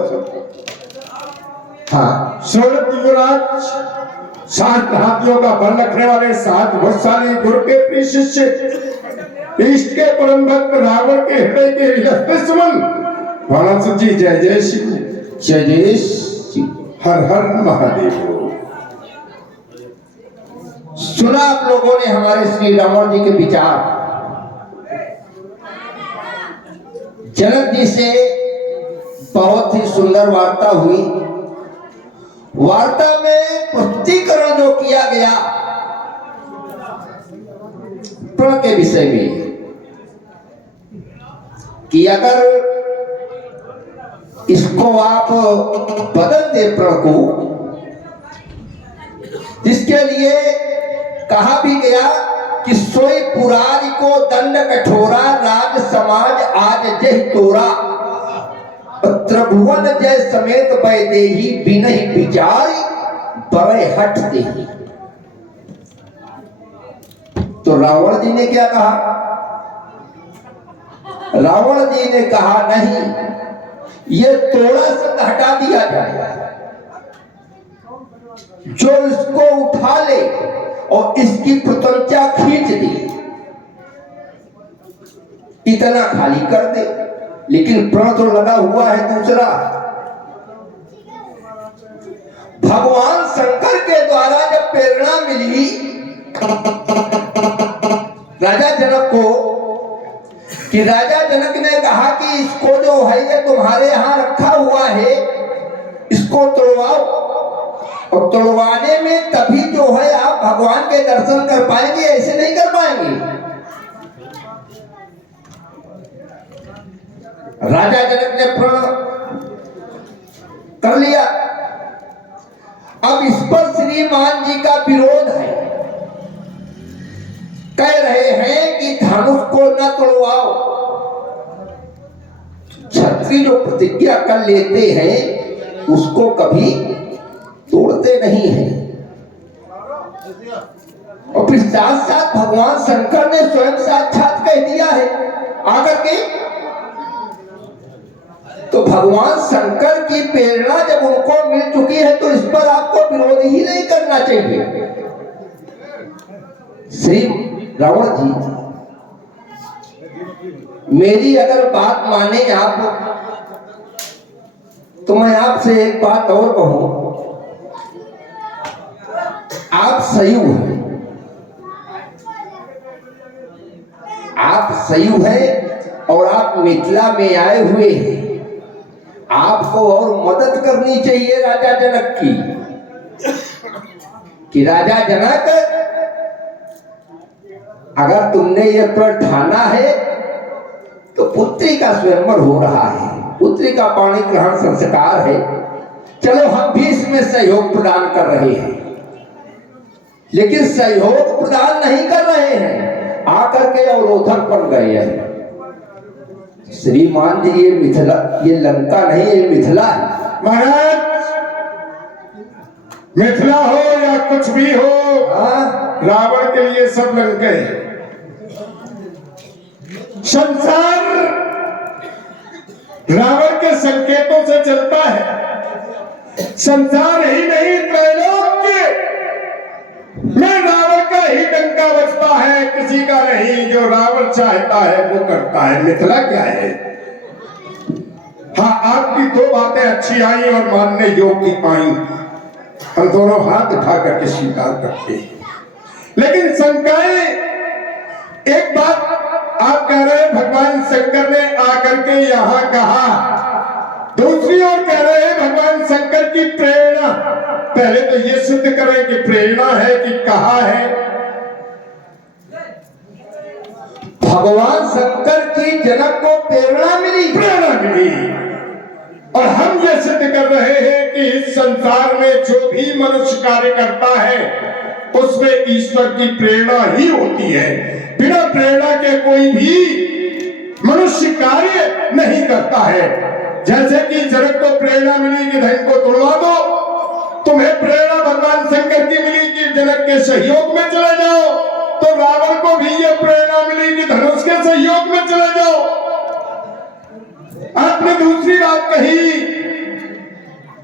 हाँ, स्वर्ण युवराज, 7 हाथियों का बल रखने वाले 7 वर्षाली गुरु के प्रिय शिष्य, इष्ट के परम भक्त रावण के हृदय के दुश्मन बाणासुर जी जय जय शिव, जय जय श्री। हर हर महादेव। सुना आप लोगों ने हमारे श्री रावण जी के विचार। जनक जी से बहुत ही सुंदर वार्ता हुई। वार्ता में प्रस्तुतिकरण जो किया गया प्रण के विषय में कि अगर इसको आप बदल दे प्रण को, जिसके लिए कहा भी गया कि सोई पुरारी को दंड कठोरा, राज समाज आज जय तोरा, त्रिभुवन जय समेत बैदेही बिनहि विचार बड़े हट देही। तो रावण जी ने क्या कहा? रावण जी ने कहा नहीं, ये तोड़ा से हटा दिया जाए, जो इसको उठा ले और इसकी प्रतंचा खींच दे, इतना खाली कर दे। लेकिन प्रण तो लगा हुआ है दूसरा। भगवान शंकर के द्वारा जब प्रेरणा मिली राजा जनक को, कि राजा जनक ने कहा कि इसको जो है ये तुम्हारे यहां रखा हुआ है, इसको तोड़वाओ, और तोड़वाने में तभी जो है आप भगवान के दर्शन कर पाएंगे, ऐसे नहीं कर पाएंगे। राजा जनक ने प्रण कर लिया। अब इस पर श्रीमान जी का विरोध है, कह रहे हैं कि धनुष को न तोड़वाओ। क्षत्रिय जो प्रतिज्ञा कर लेते हैं उसको कभी तोड़ते नहीं हैं। और फिर साथ साथ भगवान शंकर ने स्वयं साक्षात कह दिया है आकर के। तो भगवान शंकर की प्रेरणा जब उनको मिल चुकी है तो इस पर आपको विरोध ही नहीं करना चाहिए। श्री रावण जी, मेरी अगर बात माने आप तो मैं आपसे एक बात और कहूं, आप सयुग हैं, आप सयुग हैं और आप मिथिला में आए हुए हैं। आपको और मदद करनी चाहिए राजा जनक की, कि राजा जनक अगर तुमने ये प्रण ठाना है तो पुत्री का स्वयंवर हो रहा है, पुत्री का पाणी ग्रहण संस्कार है, चलो हम भी इसमें सहयोग प्रदान कर रहे हैं। लेकिन सहयोग प्रदान नहीं कर रहे हैं, आकर के अवरोधक बन गए हैं। श्रीमान जी ये मिथिला, ये लंका नहीं, ये मिथिला है। महाराज, मिथिला हो या कुछ भी हो, रावण के लिए सब लंके हैं। संसार रावण के संकेतों से चलता है। संसार ही नहीं, त्रैलोक्य में रावण का ही डंका बजता है, किसी का नहीं। जो रावण चाहता है वो करता है। मिथिला क्या है? हाँ, आपकी दो बातें अच्छी आई और मानने योग्य आई, हम दोनों हाथ उठा करके स्वीकार करते हैं। लेकिन शंकाएं, एक बात आप कह रहे हैं भगवान शंकर ने आकर के यहां कहा, दूसरी ओर कह रहे हैं भगवान शंकर की प्रेरणा। पहले तो ये सिद्ध करें कि प्रेरणा है कि कहा है। भगवान शंकर की जनक को प्रेरणा मिली, प्रेरणा मिली। और हम ये सिद्ध कर रहे हैं कि इस संसार में जो भी मनुष्य कार्य करता है उसमें ईश्वर की प्रेरणा ही होती है। बिना प्रेरणा के कोई भी मनुष्य कार्य नहीं करता है। जैसे कि जनक को प्रेरणा मिली कि धन को तोड़वा दो, तुम्हें प्रेरणा भगवान शंकर की मिली कि जनक के सहयोग में चले जाओ, तो रावण को भी ये प्रेरणा मिली कि धनुष के सहयोग में चले जाओ। आपने दूसरी बात कही,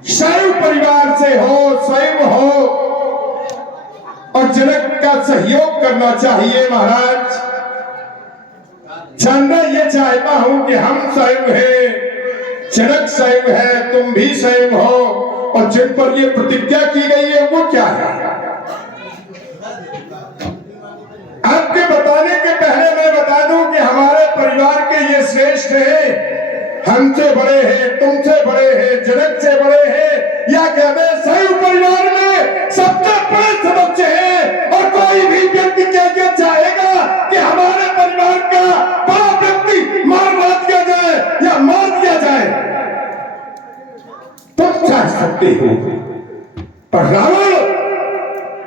शैव परिवार से हो, शैव हो और जनक का सहयोग करना चाहिए। महाराज, जानना ये चाहता हूं कि हम शैव हैं, जनक शैव है, तुम भी शैव हो, और जिन पर ये प्रतिज्ञा की गई है वो क्या है? आपके बताने के पहले मैं बता दूं कि हमारे परिवार के ये श्रेष्ठ हैं, हमसे बड़े हैं, तुमसे बड़े हैं, जनक से बड़े हैं, या कहते हैं शैव परिवार में सबसे बड़े सदस्य हैं। और कोई भी व्यक्ति क्या चाहेगा कि हमारे परिवार का बड़ा व्यक्ति मार दिया जाए या मार दिया जाए? तुम चाह सकते हो, पर रावण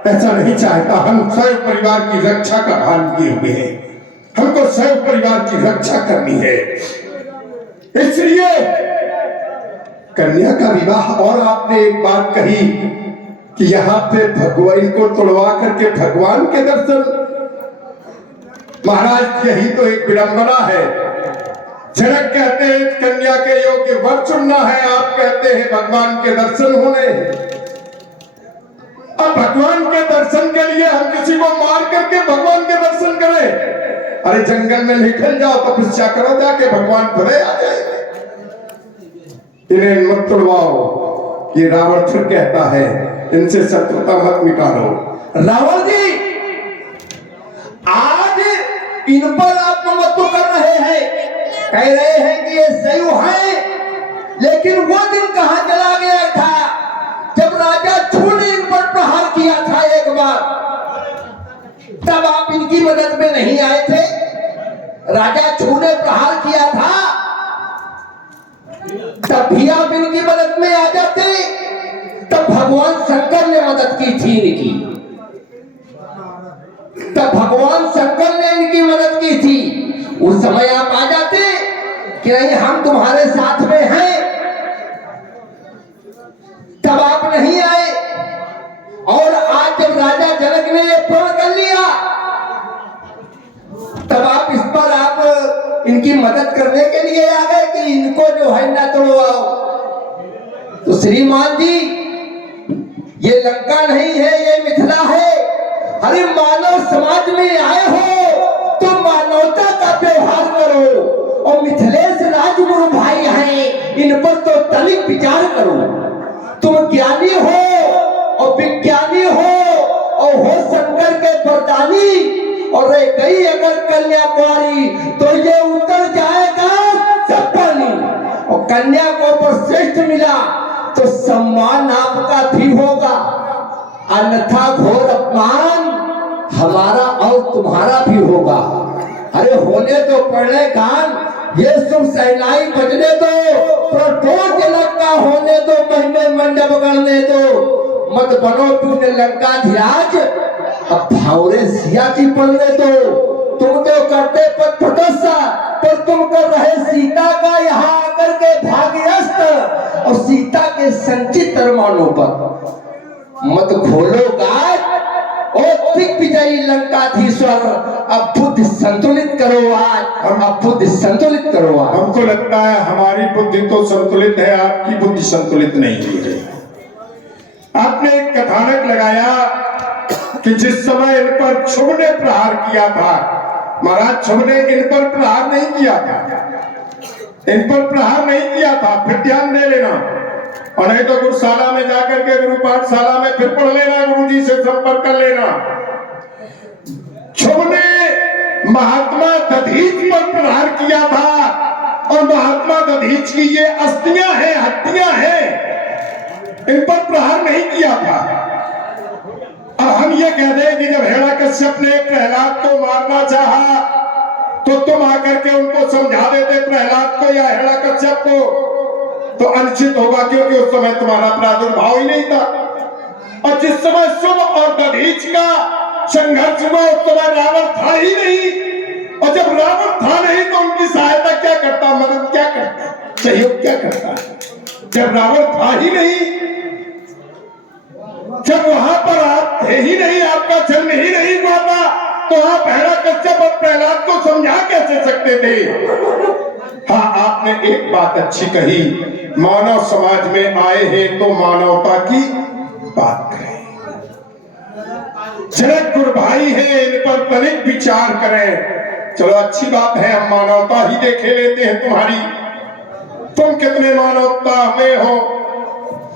ऐसा नहीं चाहता। हम शैव परिवार की रक्षा का भान किए हुए हैं, हमको शैव परिवार की रक्षा करनी है। इसलिए कन्या का विवाह। और आपने एक बात कही कि यहाँ पे भगवान को तोड़वा करके भगवान के दर्शन। महाराज, यही तो एक विडंबना है। जनक कहते हैं कन्या के योग्य वर चुनना है, आप कहते हैं भगवान के दर्शन होने। अब भगवान के दर्शन के लिए हम किसी को मार करके भगवान के दर्शन करें? अरे जंगल में निकल जाओ, तपस्या करो जाके, भगवान खुदे आ जाएंगे। इन्हें मत तोड़वाओ, ये रावण फिर कहता है, इनसे शत्रुता मत निकालो। रावण जी, आज इन पर आप मत तो कर रहे हैं, कह रहे हैं कि ये सही है, लेकिन वो दिन कहां चला गया था जब राजा छू ने इन पर प्रहार किया था एक बार? तब आप इनकी मदद में नहीं आए थे। राजा छू ने प्रहार किया था, तब भी आप इनकी मदद में आ जाते। तब भगवान शंकर ने मदद की थी इनकी, तब भगवान शंकर ने इनकी मदद की थी। उस समय आप आ जाते कि नहीं हम तुम्हारे साथ में हैं, तब आप नहीं आए। और आज जब राजा जनक ने यह प्रण कर लिया, तब आप इस पर आप इनकी मदद करने के लिए आ गए कि इनको जो है ना तोड़वाओ। तो श्रीमान जी, ये लंका नहीं है, ये मिथिला है। अरे मानव समाज में आए हो तो मानवता का व्यवहार करो। और मिथिलेश राजगुरु भाई हैं, इन पर तो तन तनिक विचार करो। तुम ज्ञानी हो और विज्ञानी हो और हो शंकर के वरदानी और रह गई अगर कन्याकुमारी तो ये उतर जाएगा सब पानी। और कन्या को पर श्रेष्ठ मिला तो सम्मान आपका भी होगा, अन्यथा घोर अपमान हमारा और तुम्हारा भी होगा। अरे होने तो पढ़ने गान, ये शुभ सहनाई बजने दो, प्रठोर जनक का होने दो, महिमे मंडप गढ़ने दो। मत बनो तूने लंका धीराज, अब भावरे सिया की पढ़ने दो। तुम तो करते पथ प्रदर्शा, पर तुम कर रहे सीता का यहाँ आकर के भाग्यस्त और सीता के संचित अरमानों पर। मत खोलो गाज ओ दिग्विजयी लंकाधीश्वर, अब बुद्धि संतुलित करो आज, अब बुद्धि संतुलित करो आज। हमको लगता है हमारी बुद्धि तो संतुलित है, आपकी बुद्धि संतुलित नहीं है। आपने एक कथानक लगाया कि जिस समय इन पर क्षुभ ने प्रहार किया था, महाराज क्षुभ ने इन पर प्रहार नहीं किया था, इन पर प्रहार नहीं किया था, फिर ध्यान दे लेना। और नहीं तो गुरुशाला में जाकर के गुरु पाठशाला में फिर पढ़ लेना, गुरु जी से संपर्क कर लेना। क्षुभ ने महात्मा दधीच पर प्रहार किया था और महात्मा दधीच की ये अस्थियां हैं, हड्डियां हैं, इन पर प्रहार नहीं किया था। अब हम ये कह दें कि जब हिरण्यकश्यप ने प्रहलाद को मारना चाहा तो तुम आकर के उनको समझा देते प्रहलाद को या हिरण्यकश्यप को, तो अनुचित होगा, क्योंकि उस समय तुम्हारा प्रादुर्भाव ही नहीं था। और जिस समय शुभ और दधीच का संघर्ष हुआ उस समय रावण था ही नहीं, और जब रावण था नहीं तो उनकी सहायता क्या करता, मदद क्या करता, सहयोग क्या करता? जब रावण था ही नहीं, जब वहां पर आप थे ही नहीं, आपका जन्म ही नहीं हुआ था, तो आप हिरण्यकश्यप और प्रहलाद को समझा कैसे सकते थे? हाँ, आपने एक बात अच्छी कही, मानव समाज में आए हैं तो मानवता की बात करें। जनक गुरु भाई है, इन पर तनिक विचार करें। चलो अच्छी बात है, हम मानवता ही देखे लेते हैं तुम्हारी, तुम कितने मानवता में हो।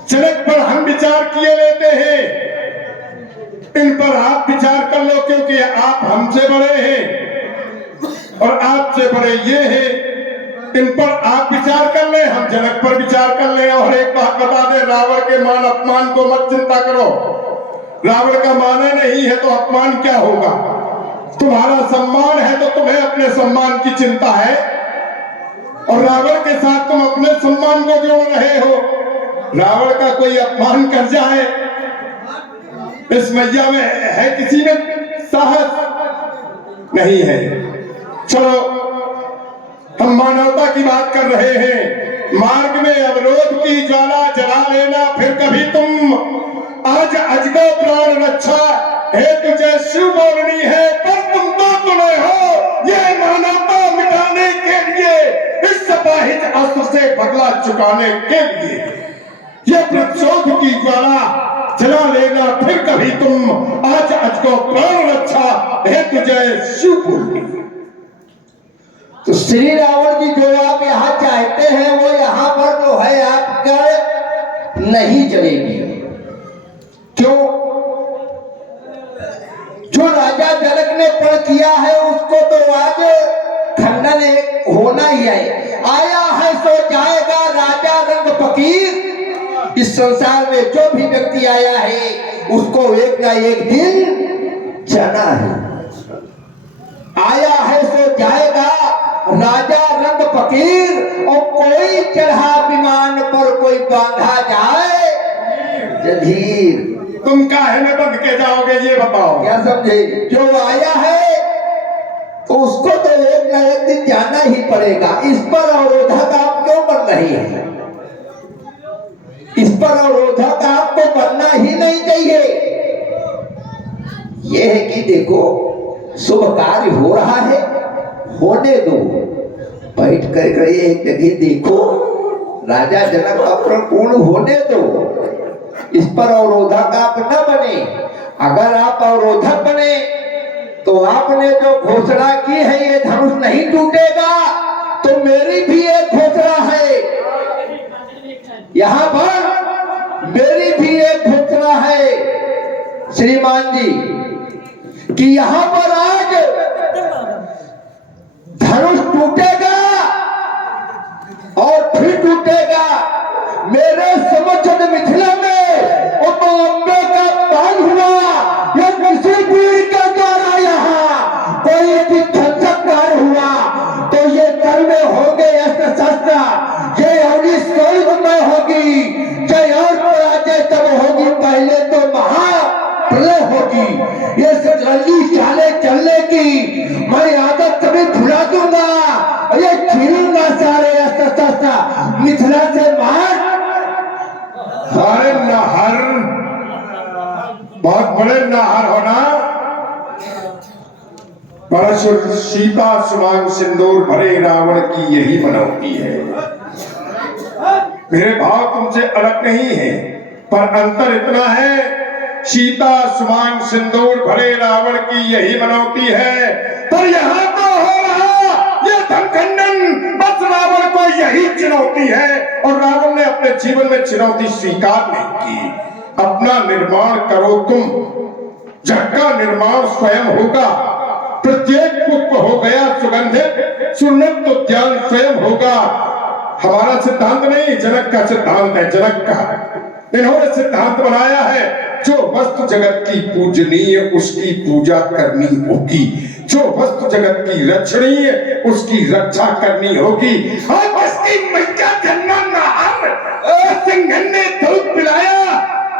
जनक पर हम विचार किए लेते हैं, इन पर आप विचार कर लो, क्योंकि आप हमसे बड़े हैं और आपसे बड़े ये हैं। इन पर आप विचार कर ले, हम जनक पर विचार कर ले। और एक बात बता दे, रावण के मान अपमान को मत चिंता करो, रावण का मान नहीं है तो अपमान क्या होगा? तुम्हारा सम्मान है तो तुम्हें अपने सम्मान की चिंता है, और रावण के साथ तुम अपने सम्मान को जोड़ रहे हो। रावण का कोई अपमान कर जाए, इस मैया में है किसी में साहस नहीं है। चलो हम मानवता की बात कर रहे हैं। मार्ग में अवरोध की ज्वाला जला लेना, फिर कभी तुम आज अजगो प्राण रक्षा है तुझे शिव बोलनी है, पर तुम तो तुले हो ये मानवता मिटाने के लिए, इस सपाहित अस्त्र से बदला चुकाने के लिए। ये प्रतिशोध की ज्वाला जला लेना, फिर कभी तुम आज अजगो प्राण रक्षा है तुझे शिव बोलनी। तो श्री रावण जी जो आप यहाँ चाहते हैं वो यहाँ पर जो है आपका नहीं चलेगी। क्यों? जो राजा जनक ने प्रण किया है उसको तो आज खंडन होना ही है। आया है सो जाएगा राजा रंग फकीर। इस संसार में जो भी व्यक्ति आया है उसको एक ना एक दिन जाना है। आया है सो जाएगा राजा रंग फकीर, और कोई चढ़ा विमान पर कोई बांधा जाए जधीर। तुम काहे में बंध के जाओगे ये बताओ? क्या समझे? जो आया है तो उसको तो एक ना एक दिन जाना ही पड़ेगा। इस पर अवरोधक आप क्यों बन रही है? इस पर अवरोधक आपको बनना ही नहीं चाहिए। यह है कि देखो शुभ कार्य हो रहा है, होने दो, बैठ कर एक जगह देखो, राजा जनक का प्रण पूर्ण होने दो। इस पर अवरोधक आप न बने। अगर आप अवरोधक बने तो आपने जो घोषणा की है ये धनुष नहीं टूटेगा, तो मेरी भी एक घोषणा है। यहाँ पर मेरी भी एक घोषणा है श्रीमान जी कि यहाँ पर आज धनुष टूटेगा और फिर टूटेगा। मेरे समझ मिथिला में वो तो अम्बे का दान हुआ या किसी वीर के द्वारा यहाँ कोई भी ध्वंसकार हुआ तो ये कर्म होंगे अस्त्र शस्त्र, ये अवनी स्वर्ग में होगी, जय और पराजय तब होगी, पहले तो महाप्रलय होगी। ये रंजी चाले चलने की मैं आदत कभी भुला दूंगा, ये छीनूंगा सारे अस्त्र शस्त्र मिथिला से मार। अरे नाहर, बहुत बड़े नाहर होना। परशुर सीता सुमांग सिंदूर भरे रावण की यही मनौती है। मेरे भाव तुमसे अलग नहीं है, पर अंतर इतना है, सीता सुमांग सिंदूर भरे रावण की यही मनौती है, पर यहाँ तो हो रहा ये धनखंडन बस रावण को यही चुनौती है, और रावण ने अपने जीवन में चुनौती स्वीकार नहीं की। अपना निर्माण करो तुम, जग का निर्माण स्वयं होगा। प्रत्येक पुष्प हो गया सुगंधित, सुन्नत तो ज्ञान स्वयं होगा। हमारा सिद्धांत नहीं, जनक का सिद्धांत है, जनक का। इन्होंने सिद्धांत बनाया है, जो वस्तु जगत की पूजनीय उसकी पूजा करनी होगी, जो वस्तु जगत की रक्षणीय उसकी रक्षा करनी होगी। और किसकी मैया जन्मा नाहर सिंघन ने दूध पिलाया,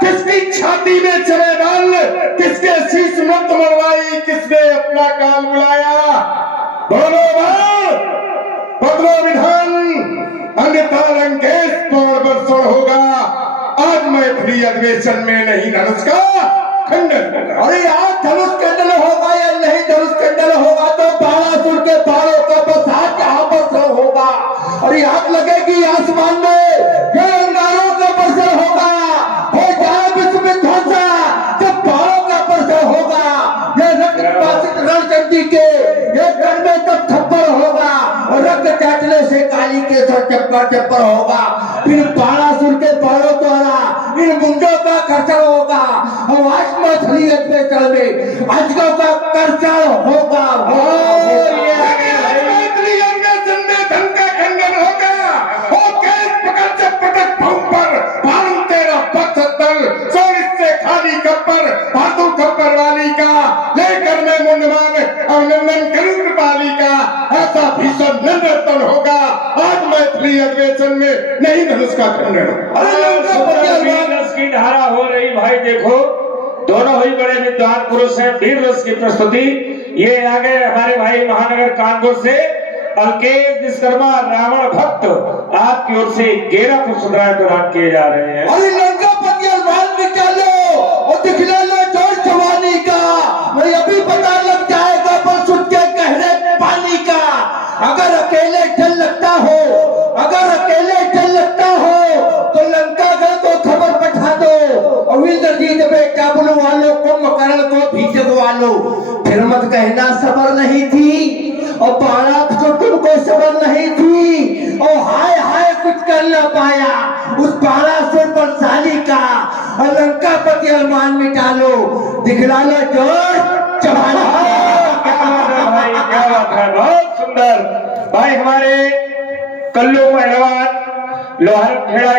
किसकी छाती में चले बाल, किसके शीश मत मरवाई, किसने अपना काल बुलाया। बोलो बदलो विधान, अन्यथा लंकेश पर वर्षण होगा। आज मैथिली अधिवेशन में नहीं धनुष का खंडन होगा। अरे आज धनुष खंडन होगा या नहीं धनुष खंडन होगा तो बाणासुर के बाणों का बरसात यहाँ पर होगा। अरे आग लगेगी आसमान में, ये अंगारों का बरसर होगा, हो जाए विश्व में ध्वंसा जब बाणों का बरसर होगा। ये रक्त रणचंडी के ये गढ़ में तब थप्पड़ होगा, और रक्त चाटने से काली के सर चप्पर चप्पर होगा। फिर बाणासुर के बाणों द्वारा इन मुंडों का कर्षण होगा, और आज मैथिली अधिवेशन में अजगों का कर्षण होगा। मैथिली अधिवेशन में धन का खंडन होगा, और केस पकड़ से पटक भूम पर भानु तेरा पक्ष तल, सोरिस से खाली कप्पर भादु खप्पर वाली का, लेकर मैं मुंडमान अभिनंदन करूं कृपाली का, ऐसा भीषण नंदन होगा। आज मैथिली अधिवेशन में नहीं धनुष का खंडन। रस की धारा हो रही भाई, देखो दोनों ही बड़े विद्वान पुरुष हैं, वीर रस की प्रस्तुति। ये आ गए हमारे भाई महानगर कानपुर से अल्केश विश्वकर्मा रावण भक्त, आपकी ओर से 11 पुरस्कार प्रदान किए जा रहे हैं। अरे लंका पति माल निकालो और दिखला लो जोर जवानी का, मैं अभी पता लग जाएगा बरसुत के गहरे पानी का। अगर अकेले चल लगता हो, अगर अकेले चल लगता हो तो लंका गढ़ को खबर बैठा दो, और इंद्रजीत बेटा बुलवा लो, कुंभकर्ण को भी जगवा लो। फिर मत कहना सबर नहीं थी, और बारात तो तुमको सबर नहीं थी, और हाय हाय कुछ कर ना पाया उस बारासुर पर साली का। लंका पति अरमान मिटा लो, दिखला लो जोर जवानी। भाई क्या बात है, बहुत सुंदर भाई। हमारे कल्लू पहलवान लोहार खेड़ा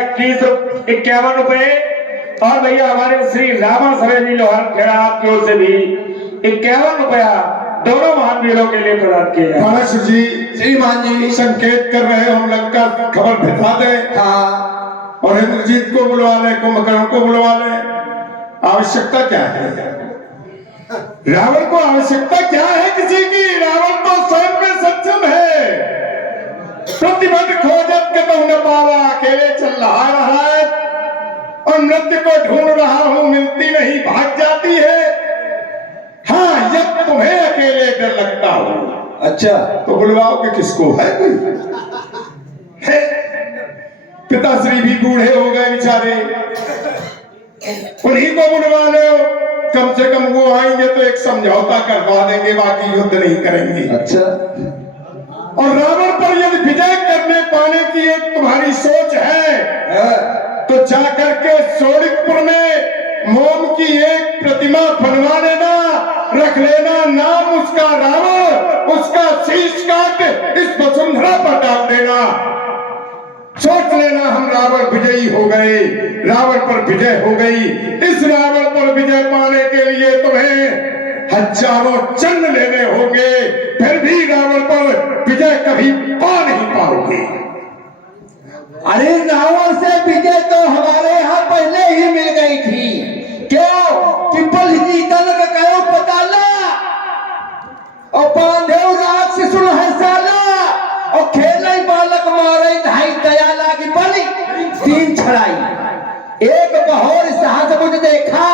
51 रुपए, और भैया हमारे श्री रामा सरेजी लोहार खेड़ा आपकी ओर से भी 51 रुपया दोनों महान वीरों के लिए प्रदान किए गए। परशु जी श्रीमान जी संकेत कर रहे हो हम लंका खबर भिजवा दें। हाँ, और इंद्रजीत को बुलवा ले, कुंभकर्ण को बुलवा ले। आवश्यकता क्या है? रावण को आवश्यकता क्या है किसी की? रावण तो स्वयं में सक्षम है। प्रतिबद्ध खोजत के तो न पावा, अकेले चल रहा है, और नृत्य को ढूंढ रहा हूं, मिलती नहीं भाग जाती है। हाँ, जब तुम्हें अकेले डर लगता हो अच्छा तो बुलवाओगे किसको? है कोई है? पिताश्री भी बूढ़े हो गए बेचारे, उन्हीं को बुलवा लो, कम से कम वो आएंगे तो एक समझौता करवा देंगे, बाकी युद्ध नहीं करेंगे। अच्छा, और रावण पर यदि विजय करने पाने की एक तुम्हारी सोच है तो जाकर के सोनितपुर में मोम की एक प्रतिमा बनवा लेना, रख लेना नाम उसका रावण, उसका शीश काट इस वसुंधरा पर डाल देना। सोच लेना हम रावण विजयी हो गए, रावण पर विजय हो गई। इस रावण पर विजय पाने के लिए तुम्हें हजारों जन्म लेने होंगे, फिर भी रावण पर विजय कभी पा नहीं पाओगे। अरे रावण से विजय तो हमारे यहाँ पहले ही मिल गई थी। क्यों कि बल जीतन का कहो पताला और बांधे रात से सुन है साला और खेल बालक मारे ढाई दया लागी बलि तीन छड़ाई एक बहोर साहस मुझ देखा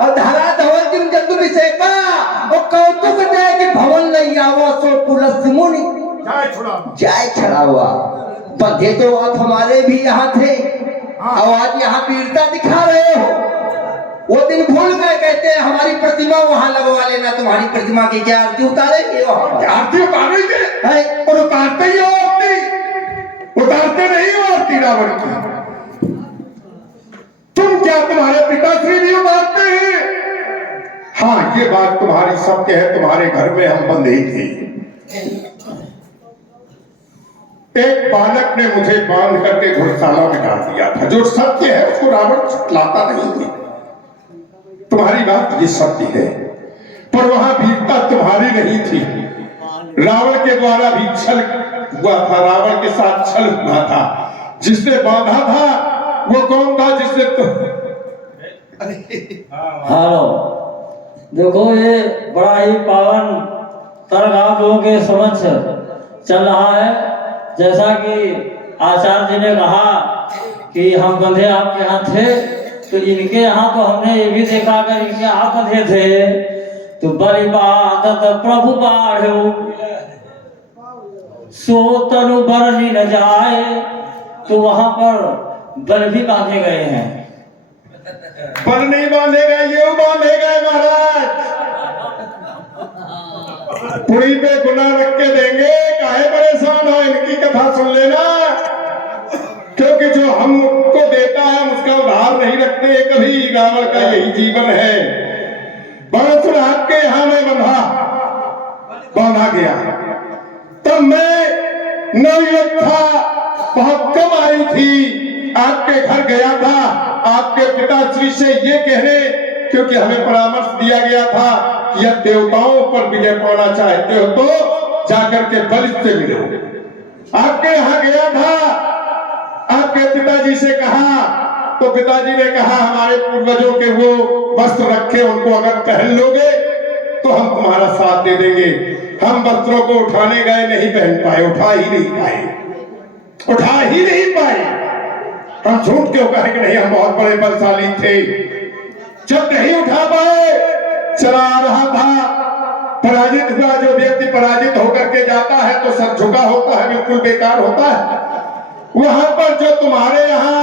और धरा धवल दिन जंतु विषेका और कौतुक दे कि भवन नहीं आवा सो पुलस मुनि जाय छड़ावा। बंधे तो आप हमारे भी यहाँ थे और आज यहाँ वीरता दिखा रहे हो। वो दिन भूल गए, कहते हैं हमारी प्रतिमा वहां लगवा लेना। तुम्हारी प्रतिमा की क्या आरती उतारेंगे? आरती उतारेंगे और उतारते ही हो आरती, उतारते नहीं हो आरती रावण की। तुम क्या तुम्हारे पिताश्री भी उतारते हैं? हाँ, ये बात तुम्हारी सत्य है, तुम्हारे घर में हम बंधे थे। एक बालक ने मुझे बांध करके घुड़शाला में डाल दिया था। जो सत्य है उसको रावण लाता नहीं थी। तुम्हारी बात ये सत्य है, पर वहां वीरता तुम्हारी नहीं थी। रावण के द्वारा भी छल हुआ था, रावण के साथ छल हुआ था। जिसने बांधा था वो कौन था? जिसने हेलो, देखो ये बड़ा ही पावन तर्क आप लोगों के समझ चल रहा है। जैसा कि आचार्य जी ने कहा कि हम बंधे आपके यहाँ थे, तो इनके यहाँ तो हमने ये भी देखा अगर इनके यहाँ बंधे थे तो बड़ी बात प्रभु बाढ़ो सो तनु बरनी न जाए, तो वहां पर बल भी बांधे गए हैं। बल नहीं बांधे गए, ये बांधे गए महाराज। पुरी पे गुना रख के देंगे, काहे परेशान हो? इनकी कथा सुन लेना, क्योंकि जो हमको देता है हम उसका उधार नहीं रखते कभी। रावण का यही जीवन है। बांसुर आपके यहाँ में बांधा गया, तब मैं नवयुवक था, बहुत कम आयु थी, आपके घर गया था आपके पिताश्री से ये कहने, क्योंकि हमें परामर्श दिया गया था कि यदि देवताओं पर विजय पाना चाहते हो तो जाकर के बलि से मिलो। आपके यहाँ गया था, आपके पिताजी से कहा, तो पिताजी ने कहा हमारे पूर्वजों के वो वस्त्र रखे, उनको अगर पहन लोगे तो हम तुम्हारा साथ दे देंगे। हम वस्त्रों को उठाने गए, नहीं पहन पाए, उठा ही नहीं पाए। हम झूठ क्यों कहें कि नहीं, हम बहुत बड़े बलशाली थे। जब नहीं उठा पाए, चला रहा था, पराजित हुआ। जो व्यक्ति पराजित होकर के जाता है तो सर झुका होता है, बिल्कुल बेकार होता है। वहां पर जो तुम्हारे यहाँ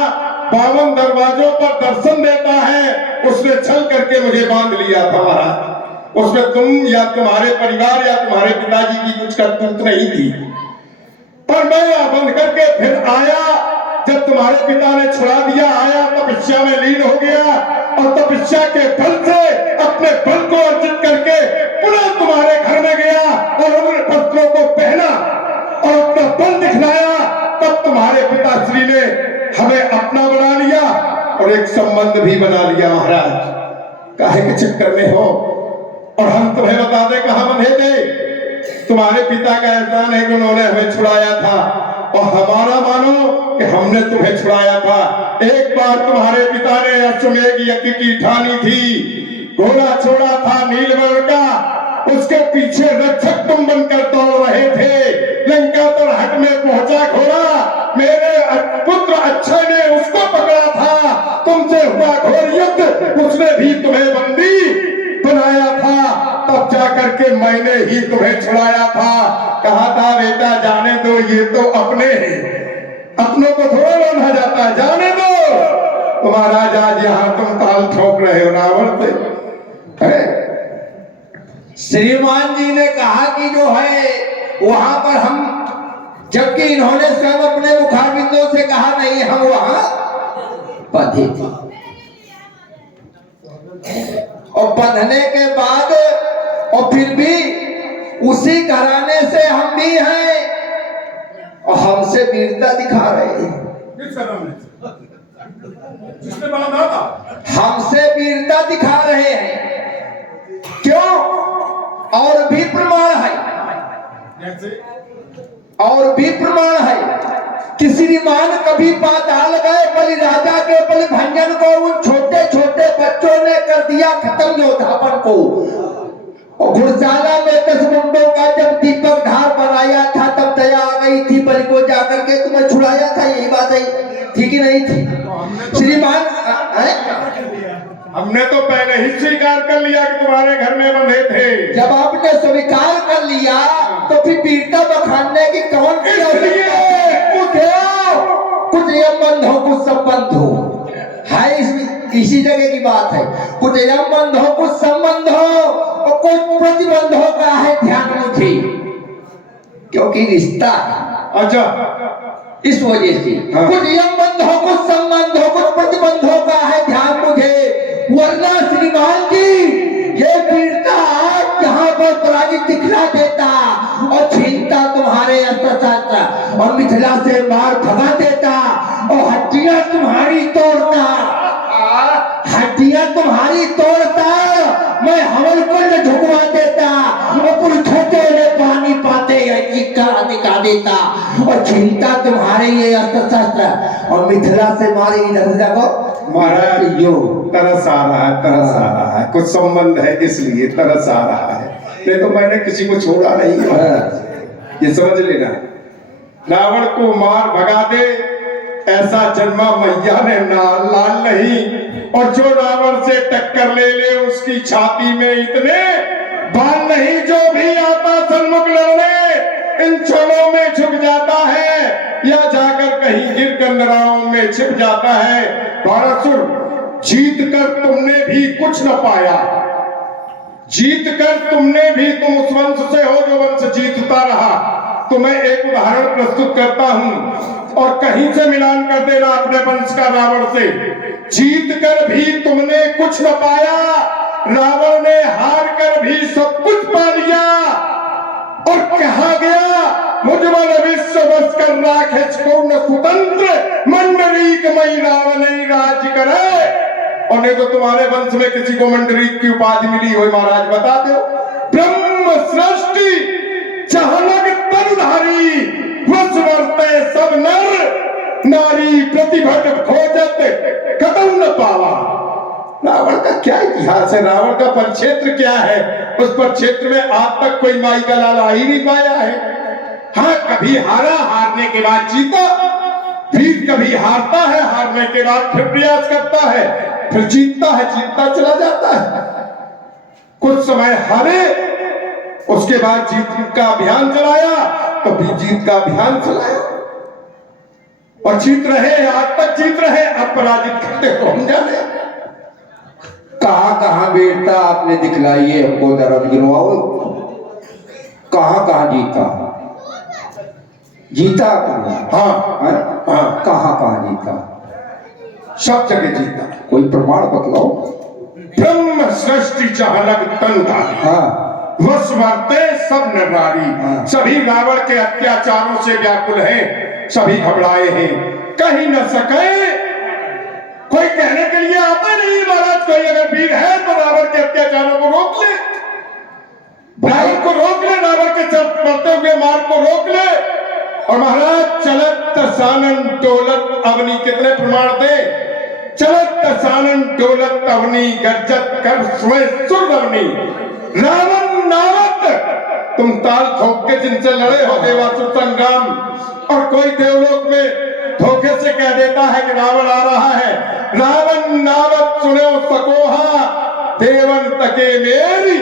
52 दरवाजों पर दर्शन देता है, उसने छल करके मुझे बांध लिया था महाराज। उसमें तुम या तुम्हारे परिवार या तुम्हारे पिताजी की कुछ करतूत नहीं थी, पर मैं बंध करके फिर आया। जब तुम्हारे पिता ने छुड़ा दिया, आया तपस्या में लीन हो गया और तपस्या के बल से अपने बल को अर्जित करके पुनः तुम्हारे घर में गया और उन वस्त्रों को पहना और अपना बल दिखलाया। तब तुम्हारे पिताश्री ने हमें अपना बना लिया और एक संबंध भी बना लिया। महाराज काहे के चक्कर में हो? और हम तुम्हें बता दें कहां बंधे थे। तुम्हारे पिता का एहसान है कि उन्होंने हमें छुड़ाया था, और हमारा मानो कि हमने तुम्हें छुड़ाया था। एक बार तुम्हारे पिता ने अश्वमेध यज्ञ की ठानी थी, घोड़ा छोड़ा था नीलवर्ण का, उसके पीछे रक्षक तुम बनकर दौड़ रहे थे। लंका पर हट में पहुंचा घोड़ा, मेरे पुत्र अक्षय ने उसको पकड़ा था। तुमसे हुआ घोर युद्ध, उसने भी तुम्हें बंदी बनाया था। तब जाकर के मैंने ही तुम्हें छुड़ाया था। कहा था बेटा जाने दो, ये तो अपने हैं, अपनों को थोड़ा बांधा जाता है, जाने दो। तुम्हारा आज यहाँ तुम ताल ठोक रहे हो रावण पे। श्रीमान जी ने कहा कि जो है वहां पर हम, जबकि इन्होंने सब अपने मुखारबिंदों से कहा नहीं हम वहां बंधे थे। और बंधने के बाद और फिर भी उसी घराने से हम भी हैं और हमसे वीरता दिखा रहे हैं। जिसने बांधा था हमसे वीरता दिखा रहे हैं। क्यों? और भी प्रमाण है, और भी प्रमाण है कि श्रीमान कभी पाताल गए बलिराजा के बलिभंजन को उन छोटे छोटे बच्चों ने कर दिया खत्म योद्धापन को। और घुड़शाला में 10 मुंडों का जब दीपक धार बनाया था तब दया आ गई थी बलि को जाकर के तुम्हें छुड़ाया था। यही बात है, थी कि नहीं थी श्रीमान? हमने तो पहले ही स्वीकार कर लिया कि तुम्हारे घर में बंधे थे। जब आपने स्वीकार कर लिया तो फिर वीरता बखानने की कौन कुछ यम बंध हो कुछ संबंध हो है। इसी जगह की बात है। कुछ यम बंध हो कुछ संबंध हो और कुछ प्रतिबंधों का है ध्यान मुझे, क्योंकि रिश्ता है। अच्छा, इस वजह से कुछ यम बंध हो कुछ संबंध हो कुछ प्रतिबंधों का है ध्यान मुझे। वरना श्रीमान जी ये वीरता आज जहां पर पराजित दिखला देता और छीनता तुम्हारे अस्त्र और मिथिला से मार भगा देता और हड्डियां तुम्हारी तोड़ता, हड्डियां तुम्हारी तोड़ता, मैं हमल कुंड झुकवा देता और पुरखोटे में पानी पाते दिखा देता और छीनता तुम्हारे ये अस्त्र शस्त्र और मिथिला से मारे इधर को महाराज यो तरस आ रहा है, तरस आ रहा है, कुछ संबंध है इसलिए तरस आ रहा है, नहीं तो मैंने किसी को छोड़ा नहीं है। ये समझ लेना, रावण को मार भगा दे ऐसा जन्मा मैया ने लाल नहीं, और जो रावण से टक्कर ले ले उसकी छाती में इतने बाल नहीं, जो भी आता सन्मुख लड़ने इन क्षणों में झुक जाता है या जाकर कहीं गिर गंधराओं में छिप जाता है। बाणासुर, जीत कर तुमने भी कुछ न पाया, जीत कर तुमने भी, तुम उस वंश से हो जो वंश जीतता रहा। तो मैं एक उदाहरण प्रस्तुत करता हूं और कहीं से मिलान कर देना अपने वंश का रावण से। जीत कर भी तुमने कुछ न पाया, रावण ने हार कर भी सब कुछ पा लिया। और कहा गया मुझमन विश्व बस कर राखे पूर्ण स्वतंत्र मंडलीक मई रावण राज करे। और नहीं तो तुम्हारे वंश में किसी को मंडलीक की उपाधि मिली हो महाराज बता दो। ब्रह्म सृष्टि चाहनक तनुधारी वश वर्ते सब नर नारी प्रतिभट खोजत कतौ न पावा। रावण का क्या इतिहास है, रावण का परिक्षेत्र क्या है, उस परिक्षेत्र में आज तक कोई माई का लाल आ ही नहीं पाया है। हाँ, कभी हारा, हारने के बाद जीता, वीर कभी हारता है, हारने के बाद फिर प्रयास करता है, फिर जीतता है, जीतता चला जाता है। कुछ समय हारे, उसके बाद जीत का अभियान चलाया, तो भी जीत का अभियान चलाया और जीत रहे, आज तक जीत रहे, अब पराजित करते तो हम जाने। कहाँ कहाँ वीरता आपने दिखलाई है, हमको जरा गिनवाओ। कहाँ कहाँ जीता, जीता हाँ हाँ, कहाँ कहाँ जीता, सब जगह जीता। कोई प्रमाण बतलाओ। ब्रह्म सृष्टि चाहलक तनुधारी हाँ, वश वर्ते सब नर नारी। हाँ। सभी रावण के अत्याचारों से व्याकुल हैं, सभी घबराए हैं, कहीं न सके। कोई कहने के लिए आता नहीं महाराज, कोई अगर वीर है तो रावण के अत्याचारों को रोक ले, रावण को रोक ले, रावण के बढ़ते हुए मार्ग को रोक ले। और महाराज चलत सानन डोलत अवनी, कितने प्रमाण थे। चलत सानन डोलत अवनी गर्जत कर स्वयं सुरवनी। रावण नावत, तुम ताल ठोक के जिनसे लड़े हो देवासुर संग्राम, और कोई देवलोक में धोखे से कह देता है कि रावण आ रहा है। रावण नावत सुनो सकोहा, देवन तके मेरी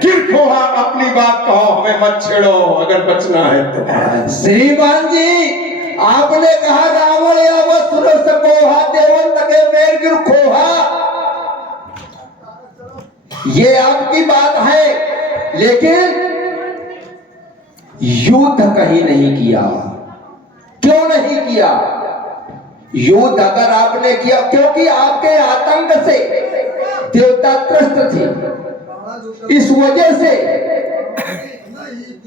गिर खोहा। अपनी बात कहो, हमें मत छेड़ो अगर बचना है तो। श्रीमान जी, आपने कहा रावण यावत सुनो सकोहा, देवन तके मेरी गिर खोहा। ये आपकी बात है, लेकिन युद्ध कहीं नहीं किया। क्यों नहीं किया? युद्ध अगर आपने किया, क्योंकि आपके आतंक से देवता त्रस्त थे, इस वजह से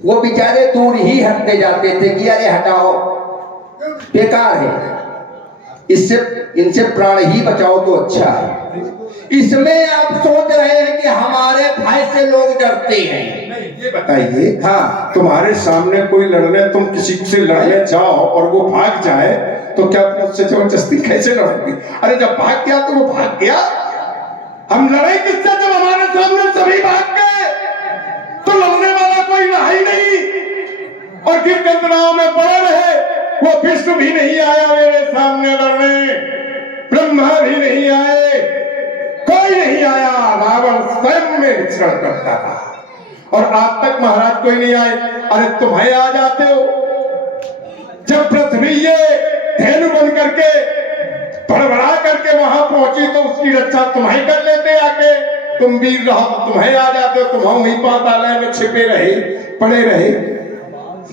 वो बेचारे दूर ही हटते जाते थे कि अरे हटाओ, बेकार है, इससे इनसे प्राण ही बचाओ तो अच्छा है। इसमें आप सोच रहे हैं कि हमारे भाई से लोग डरते हैं। नहीं, ये बताइए, हाँ, तुम्हारे सामने कोई लड़ने, तुम किसी से लड़ने जाओ और वो भाग जाए तो क्या तुम उससे जबरदस्ती कैसे लड़ोगे? अरे जब भाग गया तो वो भाग गया। हम लड़े किससे जब हमारे सामने सभी भाग गए? तो लड़ने वाला कोई रहा ही नहीं और गिर गंदनाओं में पड़े रहे। वो विष्णु भी नहीं आया मेरे सामने लड़ने, ब्रह्मा भी नहीं आए, कोई नहीं आया। रावण स्वयं में विचरण करता था और आज तक महाराज कोई नहीं आए। अरे तुम्हें आ जाते हो। जब पृथ्वी ये धेनु बन करके बड़बड़ा करके वहां पहुंची तो उसकी रक्षा तुम्हें कर लेते आके। तुम वीर रहो तो तुम्हें आ जाते हो, तुम वहीं पातालय में छिपे रहे, पड़े रहे।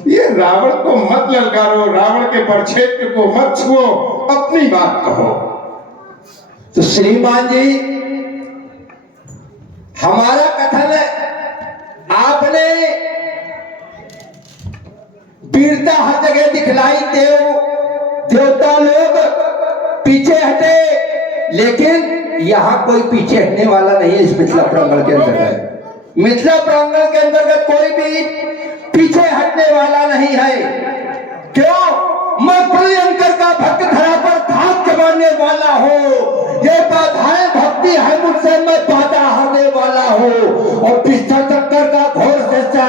ये रावण को मत ललकारो, रावण के परिक्षेत्र को मत छुओ, अपनी बात कहो। तो श्रीमान जी, हमारा कथन है, आपने वीरता हर जगह दिखलाई, देवता लोग पीछे हटे, लेकिन यहाँ कोई पीछे हटने वाला नहीं है। इस मिथिला प्रांगण के अंतर्गत, मिथिला प्रांगण के अंतर्गत कोई भी पीछे हटने वाला नहीं है। क्यों? मैं प्रियंकर का भक्त धरा पर धाक जमाने वाला हूँ। ये बाधाएं भक्ति है मुझसे, मैं बाधा हारने वाला हूँ। और पिष्ठा चक्कर का घोर शिष्य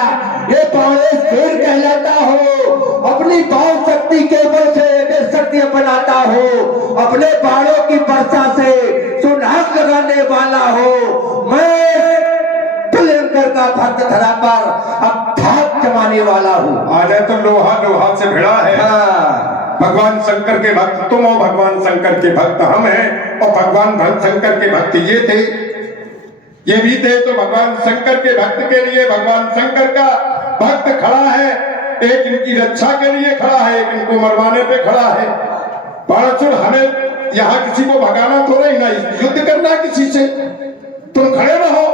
ये बाणेश वीर कहलाता हूँ। अपनी बाण शक्ति के बल से शक्ति बनाता हूँ, अपने बाणों की वर्षा से सुनाग लगाने वाला हूँ। मैं प्रियंकर का भक्त धरा पर अब धाक जमाने वाला हूँ। आ जाए तो लोहा लोहा से भिड़ा है। हाँ। भगवान शंकर के भक्त तुम हो, भगवान शंकर के भक्त हम हैं, और भगवान शंकर के भक्त ये थे, ये भी थे। तो भगवान शंकर के भक्त के लिए भगवान शंकर का भक्त खड़ा है, एक इनकी रक्षा के लिए खड़ा है, एक इनको मरवाने पे खड़ा है। बाणासुर, हमें यहाँ किसी को भगाना थोड़ा ही ना, युद्ध करना किसी से। तुम खड़े रहो,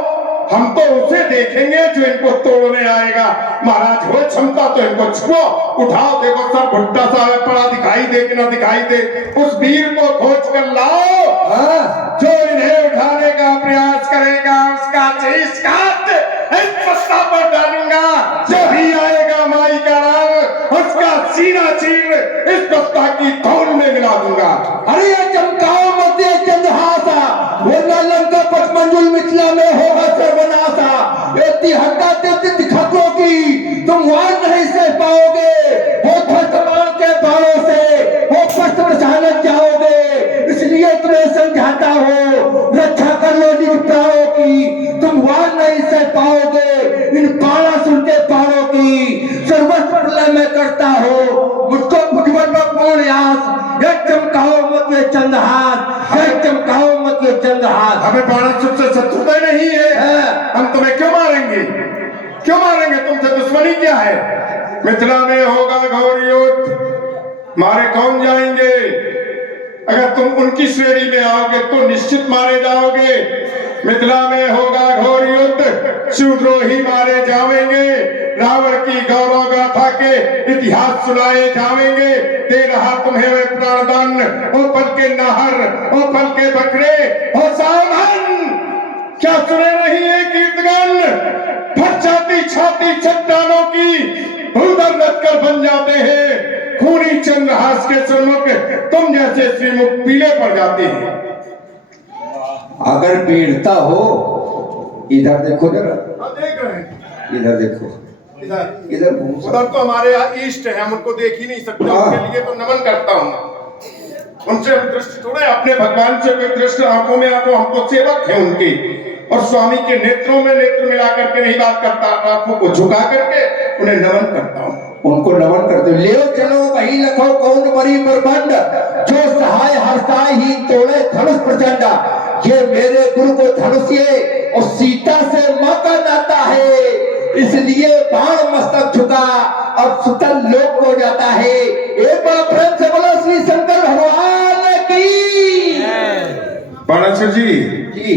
हम तो उसे देखेंगे जो इनको तोड़ने आएगा। महाराज हो क्षमता तो इनको छुओ, उठाओ, देखो सर भुट्टा सा पड़ा, दिखाई दे कि ना दिखाई दे, उस वीर को खोज कर लाओ। जो इन्हें उठाने का प्रयास करेगा उसका शीश काट इस पत्ता पर डालूंगा। जो भी आएगा माई का नाम, उसका सीना चीर इस पत्ता की तौल में मिला दूंगा। अरे चमकाओ मत ये चंद्रहासा, वरना लंका पट मंजुल मिथिला में होगा सर्वनाशा। ये हड्डा तेज खतरों की तुम वार नहीं सह पाओगे। वो धर्तमान के बाणों से वो पश्चिम प्रचालन जाओगे। इसलिए तुम्हें समझाता हूँ, रक्षा कर लो निज प्राणों की, तुम वार नहीं सह पाओगे इन बाणासुर के बाणों की। सर्वस्व प्रलय में करता हो मुझको भुजबल में पूर्ण यास। ये चमकाओ मत ये चंद्रहास, ये चमकाओ मत ये चंद्रहास। हमें बाणासुर से शत्रुता नहीं है, हम तुम्हें क्यों मारेंगे? क्यों मारेंगे? तुमसे दुश्मनी क्या है? मिथिला में होगा घोर युद्ध, मारे कौन जाएंगे? अगर तुम उनकी श्रेणी में आओगे तो निश्चित मारे जाओगे। मिथिला में होगा घोर युद्ध, शिवद्रोही मारे जाएंगे, रावण की गौरव गाथा के इतिहास सुनाए जाएंगे। दे रहा तुम्हें वे प्राणदान, ओ पल के नाहर, ओ पल के बकरे, ओ सावधान। क्या सुने नहीं है कीर्तगान? फट जाती छाती चट्टानों की, भूधर रखकर बन जाते हैं। खूनी चंद्रहास के सन्मुख तुम जैसे श्रीमुख पीले पड़ जाते हैं। अगर वीरता हो, इधर देखो जरा, देख रहे हैं, इधर देखो, इधर उधर तो हमारे यहाँ ईष्ट है, हम उनको देख ही नहीं सकते। उनके लिए तो नमन करता हूँ। उनसे हम दृष्टि थोड़े, अपने भगवान से कोई दृष्टि आंखों में आंखों, हम तो सेवक हैं उनके। और स्वामी के नेत्रों में नेत्र मिला करके नहीं बात करता, आंखों को झुका करके उन्हें नमन करता हूँ। उनको नमन करते। ले चलो वही लखो कौन बड़ी बरबंड, जो सहाय हर्षाय ही तोड़े धनुष प्रचंड। ये मेरे गुरु को धनुष ये और सीता से मां का नाता है, इसलिए बाण मस्तक झुका अब सुतल लोक हो जाता है। एक बार प्रेम से बोलो श्री शंकर भगवान बाणासुर जी जी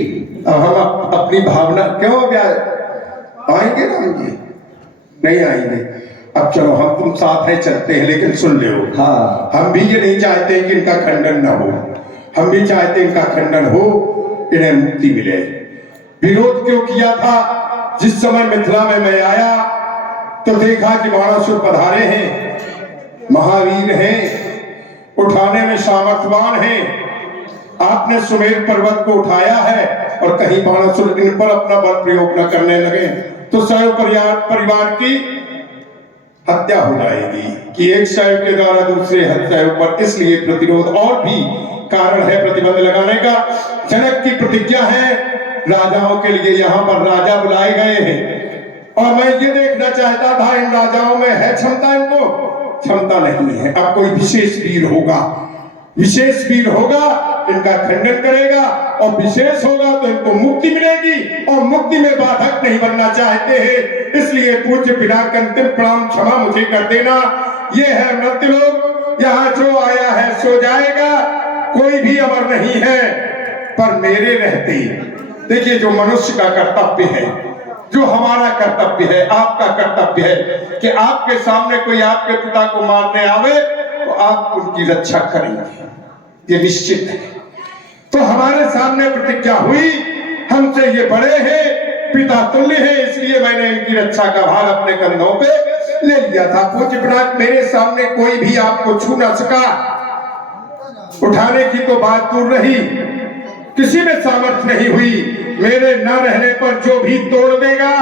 अब हम अपनी भावना क्यों अब आएंगे राम जी? नहीं आएंगे। अब चलो हम तुम साथ है चलते हैं, लेकिन सुन ले हाँ हम भी ये नहीं चाहते कि इनका खंडन ना हो, हम भी चाहते हैं इनका खंडन हो, इन्हें मुक्ति मिले। विरोध क्यों किया था? जिस समय मिथिला में मैं आया तो देखा कि बाणासुर पधारे हैं, महावीर हैं, उठाने में सामर्थ्यवान हैं। आपने सुमेर पर्वत को उठाया है और कहीं बाणासुर इन पर अपना बल प्रयोग न करने लगे तो शैव परिवार की हत्या हो जाएगी कि एक शैव के द्वारा दूसरे शैव पर। इसलिए प्रतिरोध और भी कारण है प्रतिबंध लगाने का। जनक की प्रतिज्ञा है राजाओं के लिए, यहाँ पर राजा बुलाए गए हैं और मैं ये देखना चाहता था इन राजाओं में है क्षमता, इनको क्षमता नहीं है। अब कोई विशेष वीर होगा, विशेष वीर होगा, इनका खंडन करेगा और विशेष होगा तो इनको मुक्ति मिलेगी और मुक्ति में बाधक नहीं बनना चाहते हैं। इसलिए पूज्य पिनाक अंतिम प्रणाम क्षमा मुझे कर देना। ये है मृत्यु लोक, यहाँ जो आया है सो जाएगा, कोई भी अमर नहीं है। पर मेरे रहते देखिए जो मनुष्य का कर्तव्य है, जो हमारा कर्तव्य है, आपका कर्तव्य है कि आपके सामने कोई आपके पिता को मारने आवे तो आप उनकी रक्षा करेंगे, ये निश्चित है। तो हमारे सामने प्रतिज्ञा हुई, हमसे ये बड़े हैं, पिता तुल्य है, इसलिए मैंने इनकी रक्षा का भार अपने कंधों पे ले लिया था। पूज्य पिनाक मेरे सामने कोई भी आपको छू न सका, उठाने की तो बात दूर रही, किसी में सामर्थ्य नहीं हुई। मेरे न रहने पर जो भी तोड़ देगा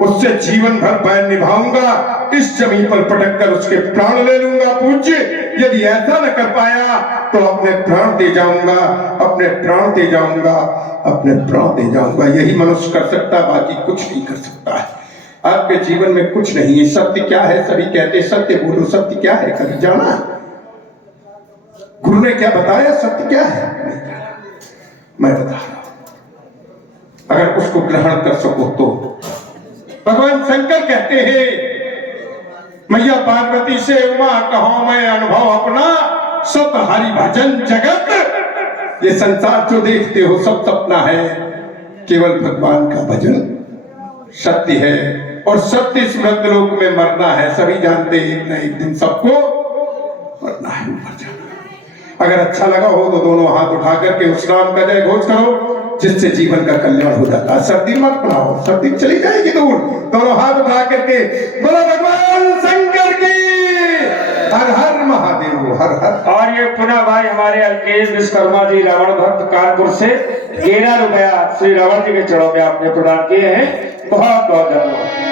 उससे जीवन भर बैर निभाऊंगा, इस जमीन पर पटक कर उसके प्राण ले लूंगा। पूज्य यदि ऐसा न कर पाया तो अपने प्राण दे जाऊंगा, अपने प्राण दे जाऊंगा, अपने प्राण दे जाऊंगा। यही मनुष्य कर सकता, बाकी कुछ नहीं कर सकता है। आपके जीवन में कुछ नहीं है। सत्य क्या है? सभी कहते सत्य बोलो, सत्य क्या है? कभी जाना? गुरु ने क्या बताया? सत्य क्या है? मैं बता रहा हूं, अगर उसको ग्रहण कर सको तो। भगवान शंकर कहते हैं मैया पार्वती से उमा कहो मैं अनुभव अपना, सत हरि भजन जगत। ये संसार जो देखते हो सब सपना है, केवल भगवान का भजन सत्य है। और सत्य इस मृत्यु लोक में मरना है, सभी जानते हैं एक न एक दिन सबको मरना है, ऊपर जाना। अगर अच्छा लगा हो तो दोनों हाथ उठा करके उस राम का जय घोष करो जिससे जीवन का कल्याण हो जाता है। सर्दी मत बनाओ, सर्दी चली जाएगी दूर। दोनों हाथ उठा करके बोलो भगवान शंकर की हर हर महादेव, हर हर। और ये पुनः भाई हमारे अल्केश विश्वकर्मा जी रावण भक्त कानपुर से 13 रुपया श्री रावण जी के चरणों में आपने प्रदान किए हैं। बहुत बहुत धन्यवाद।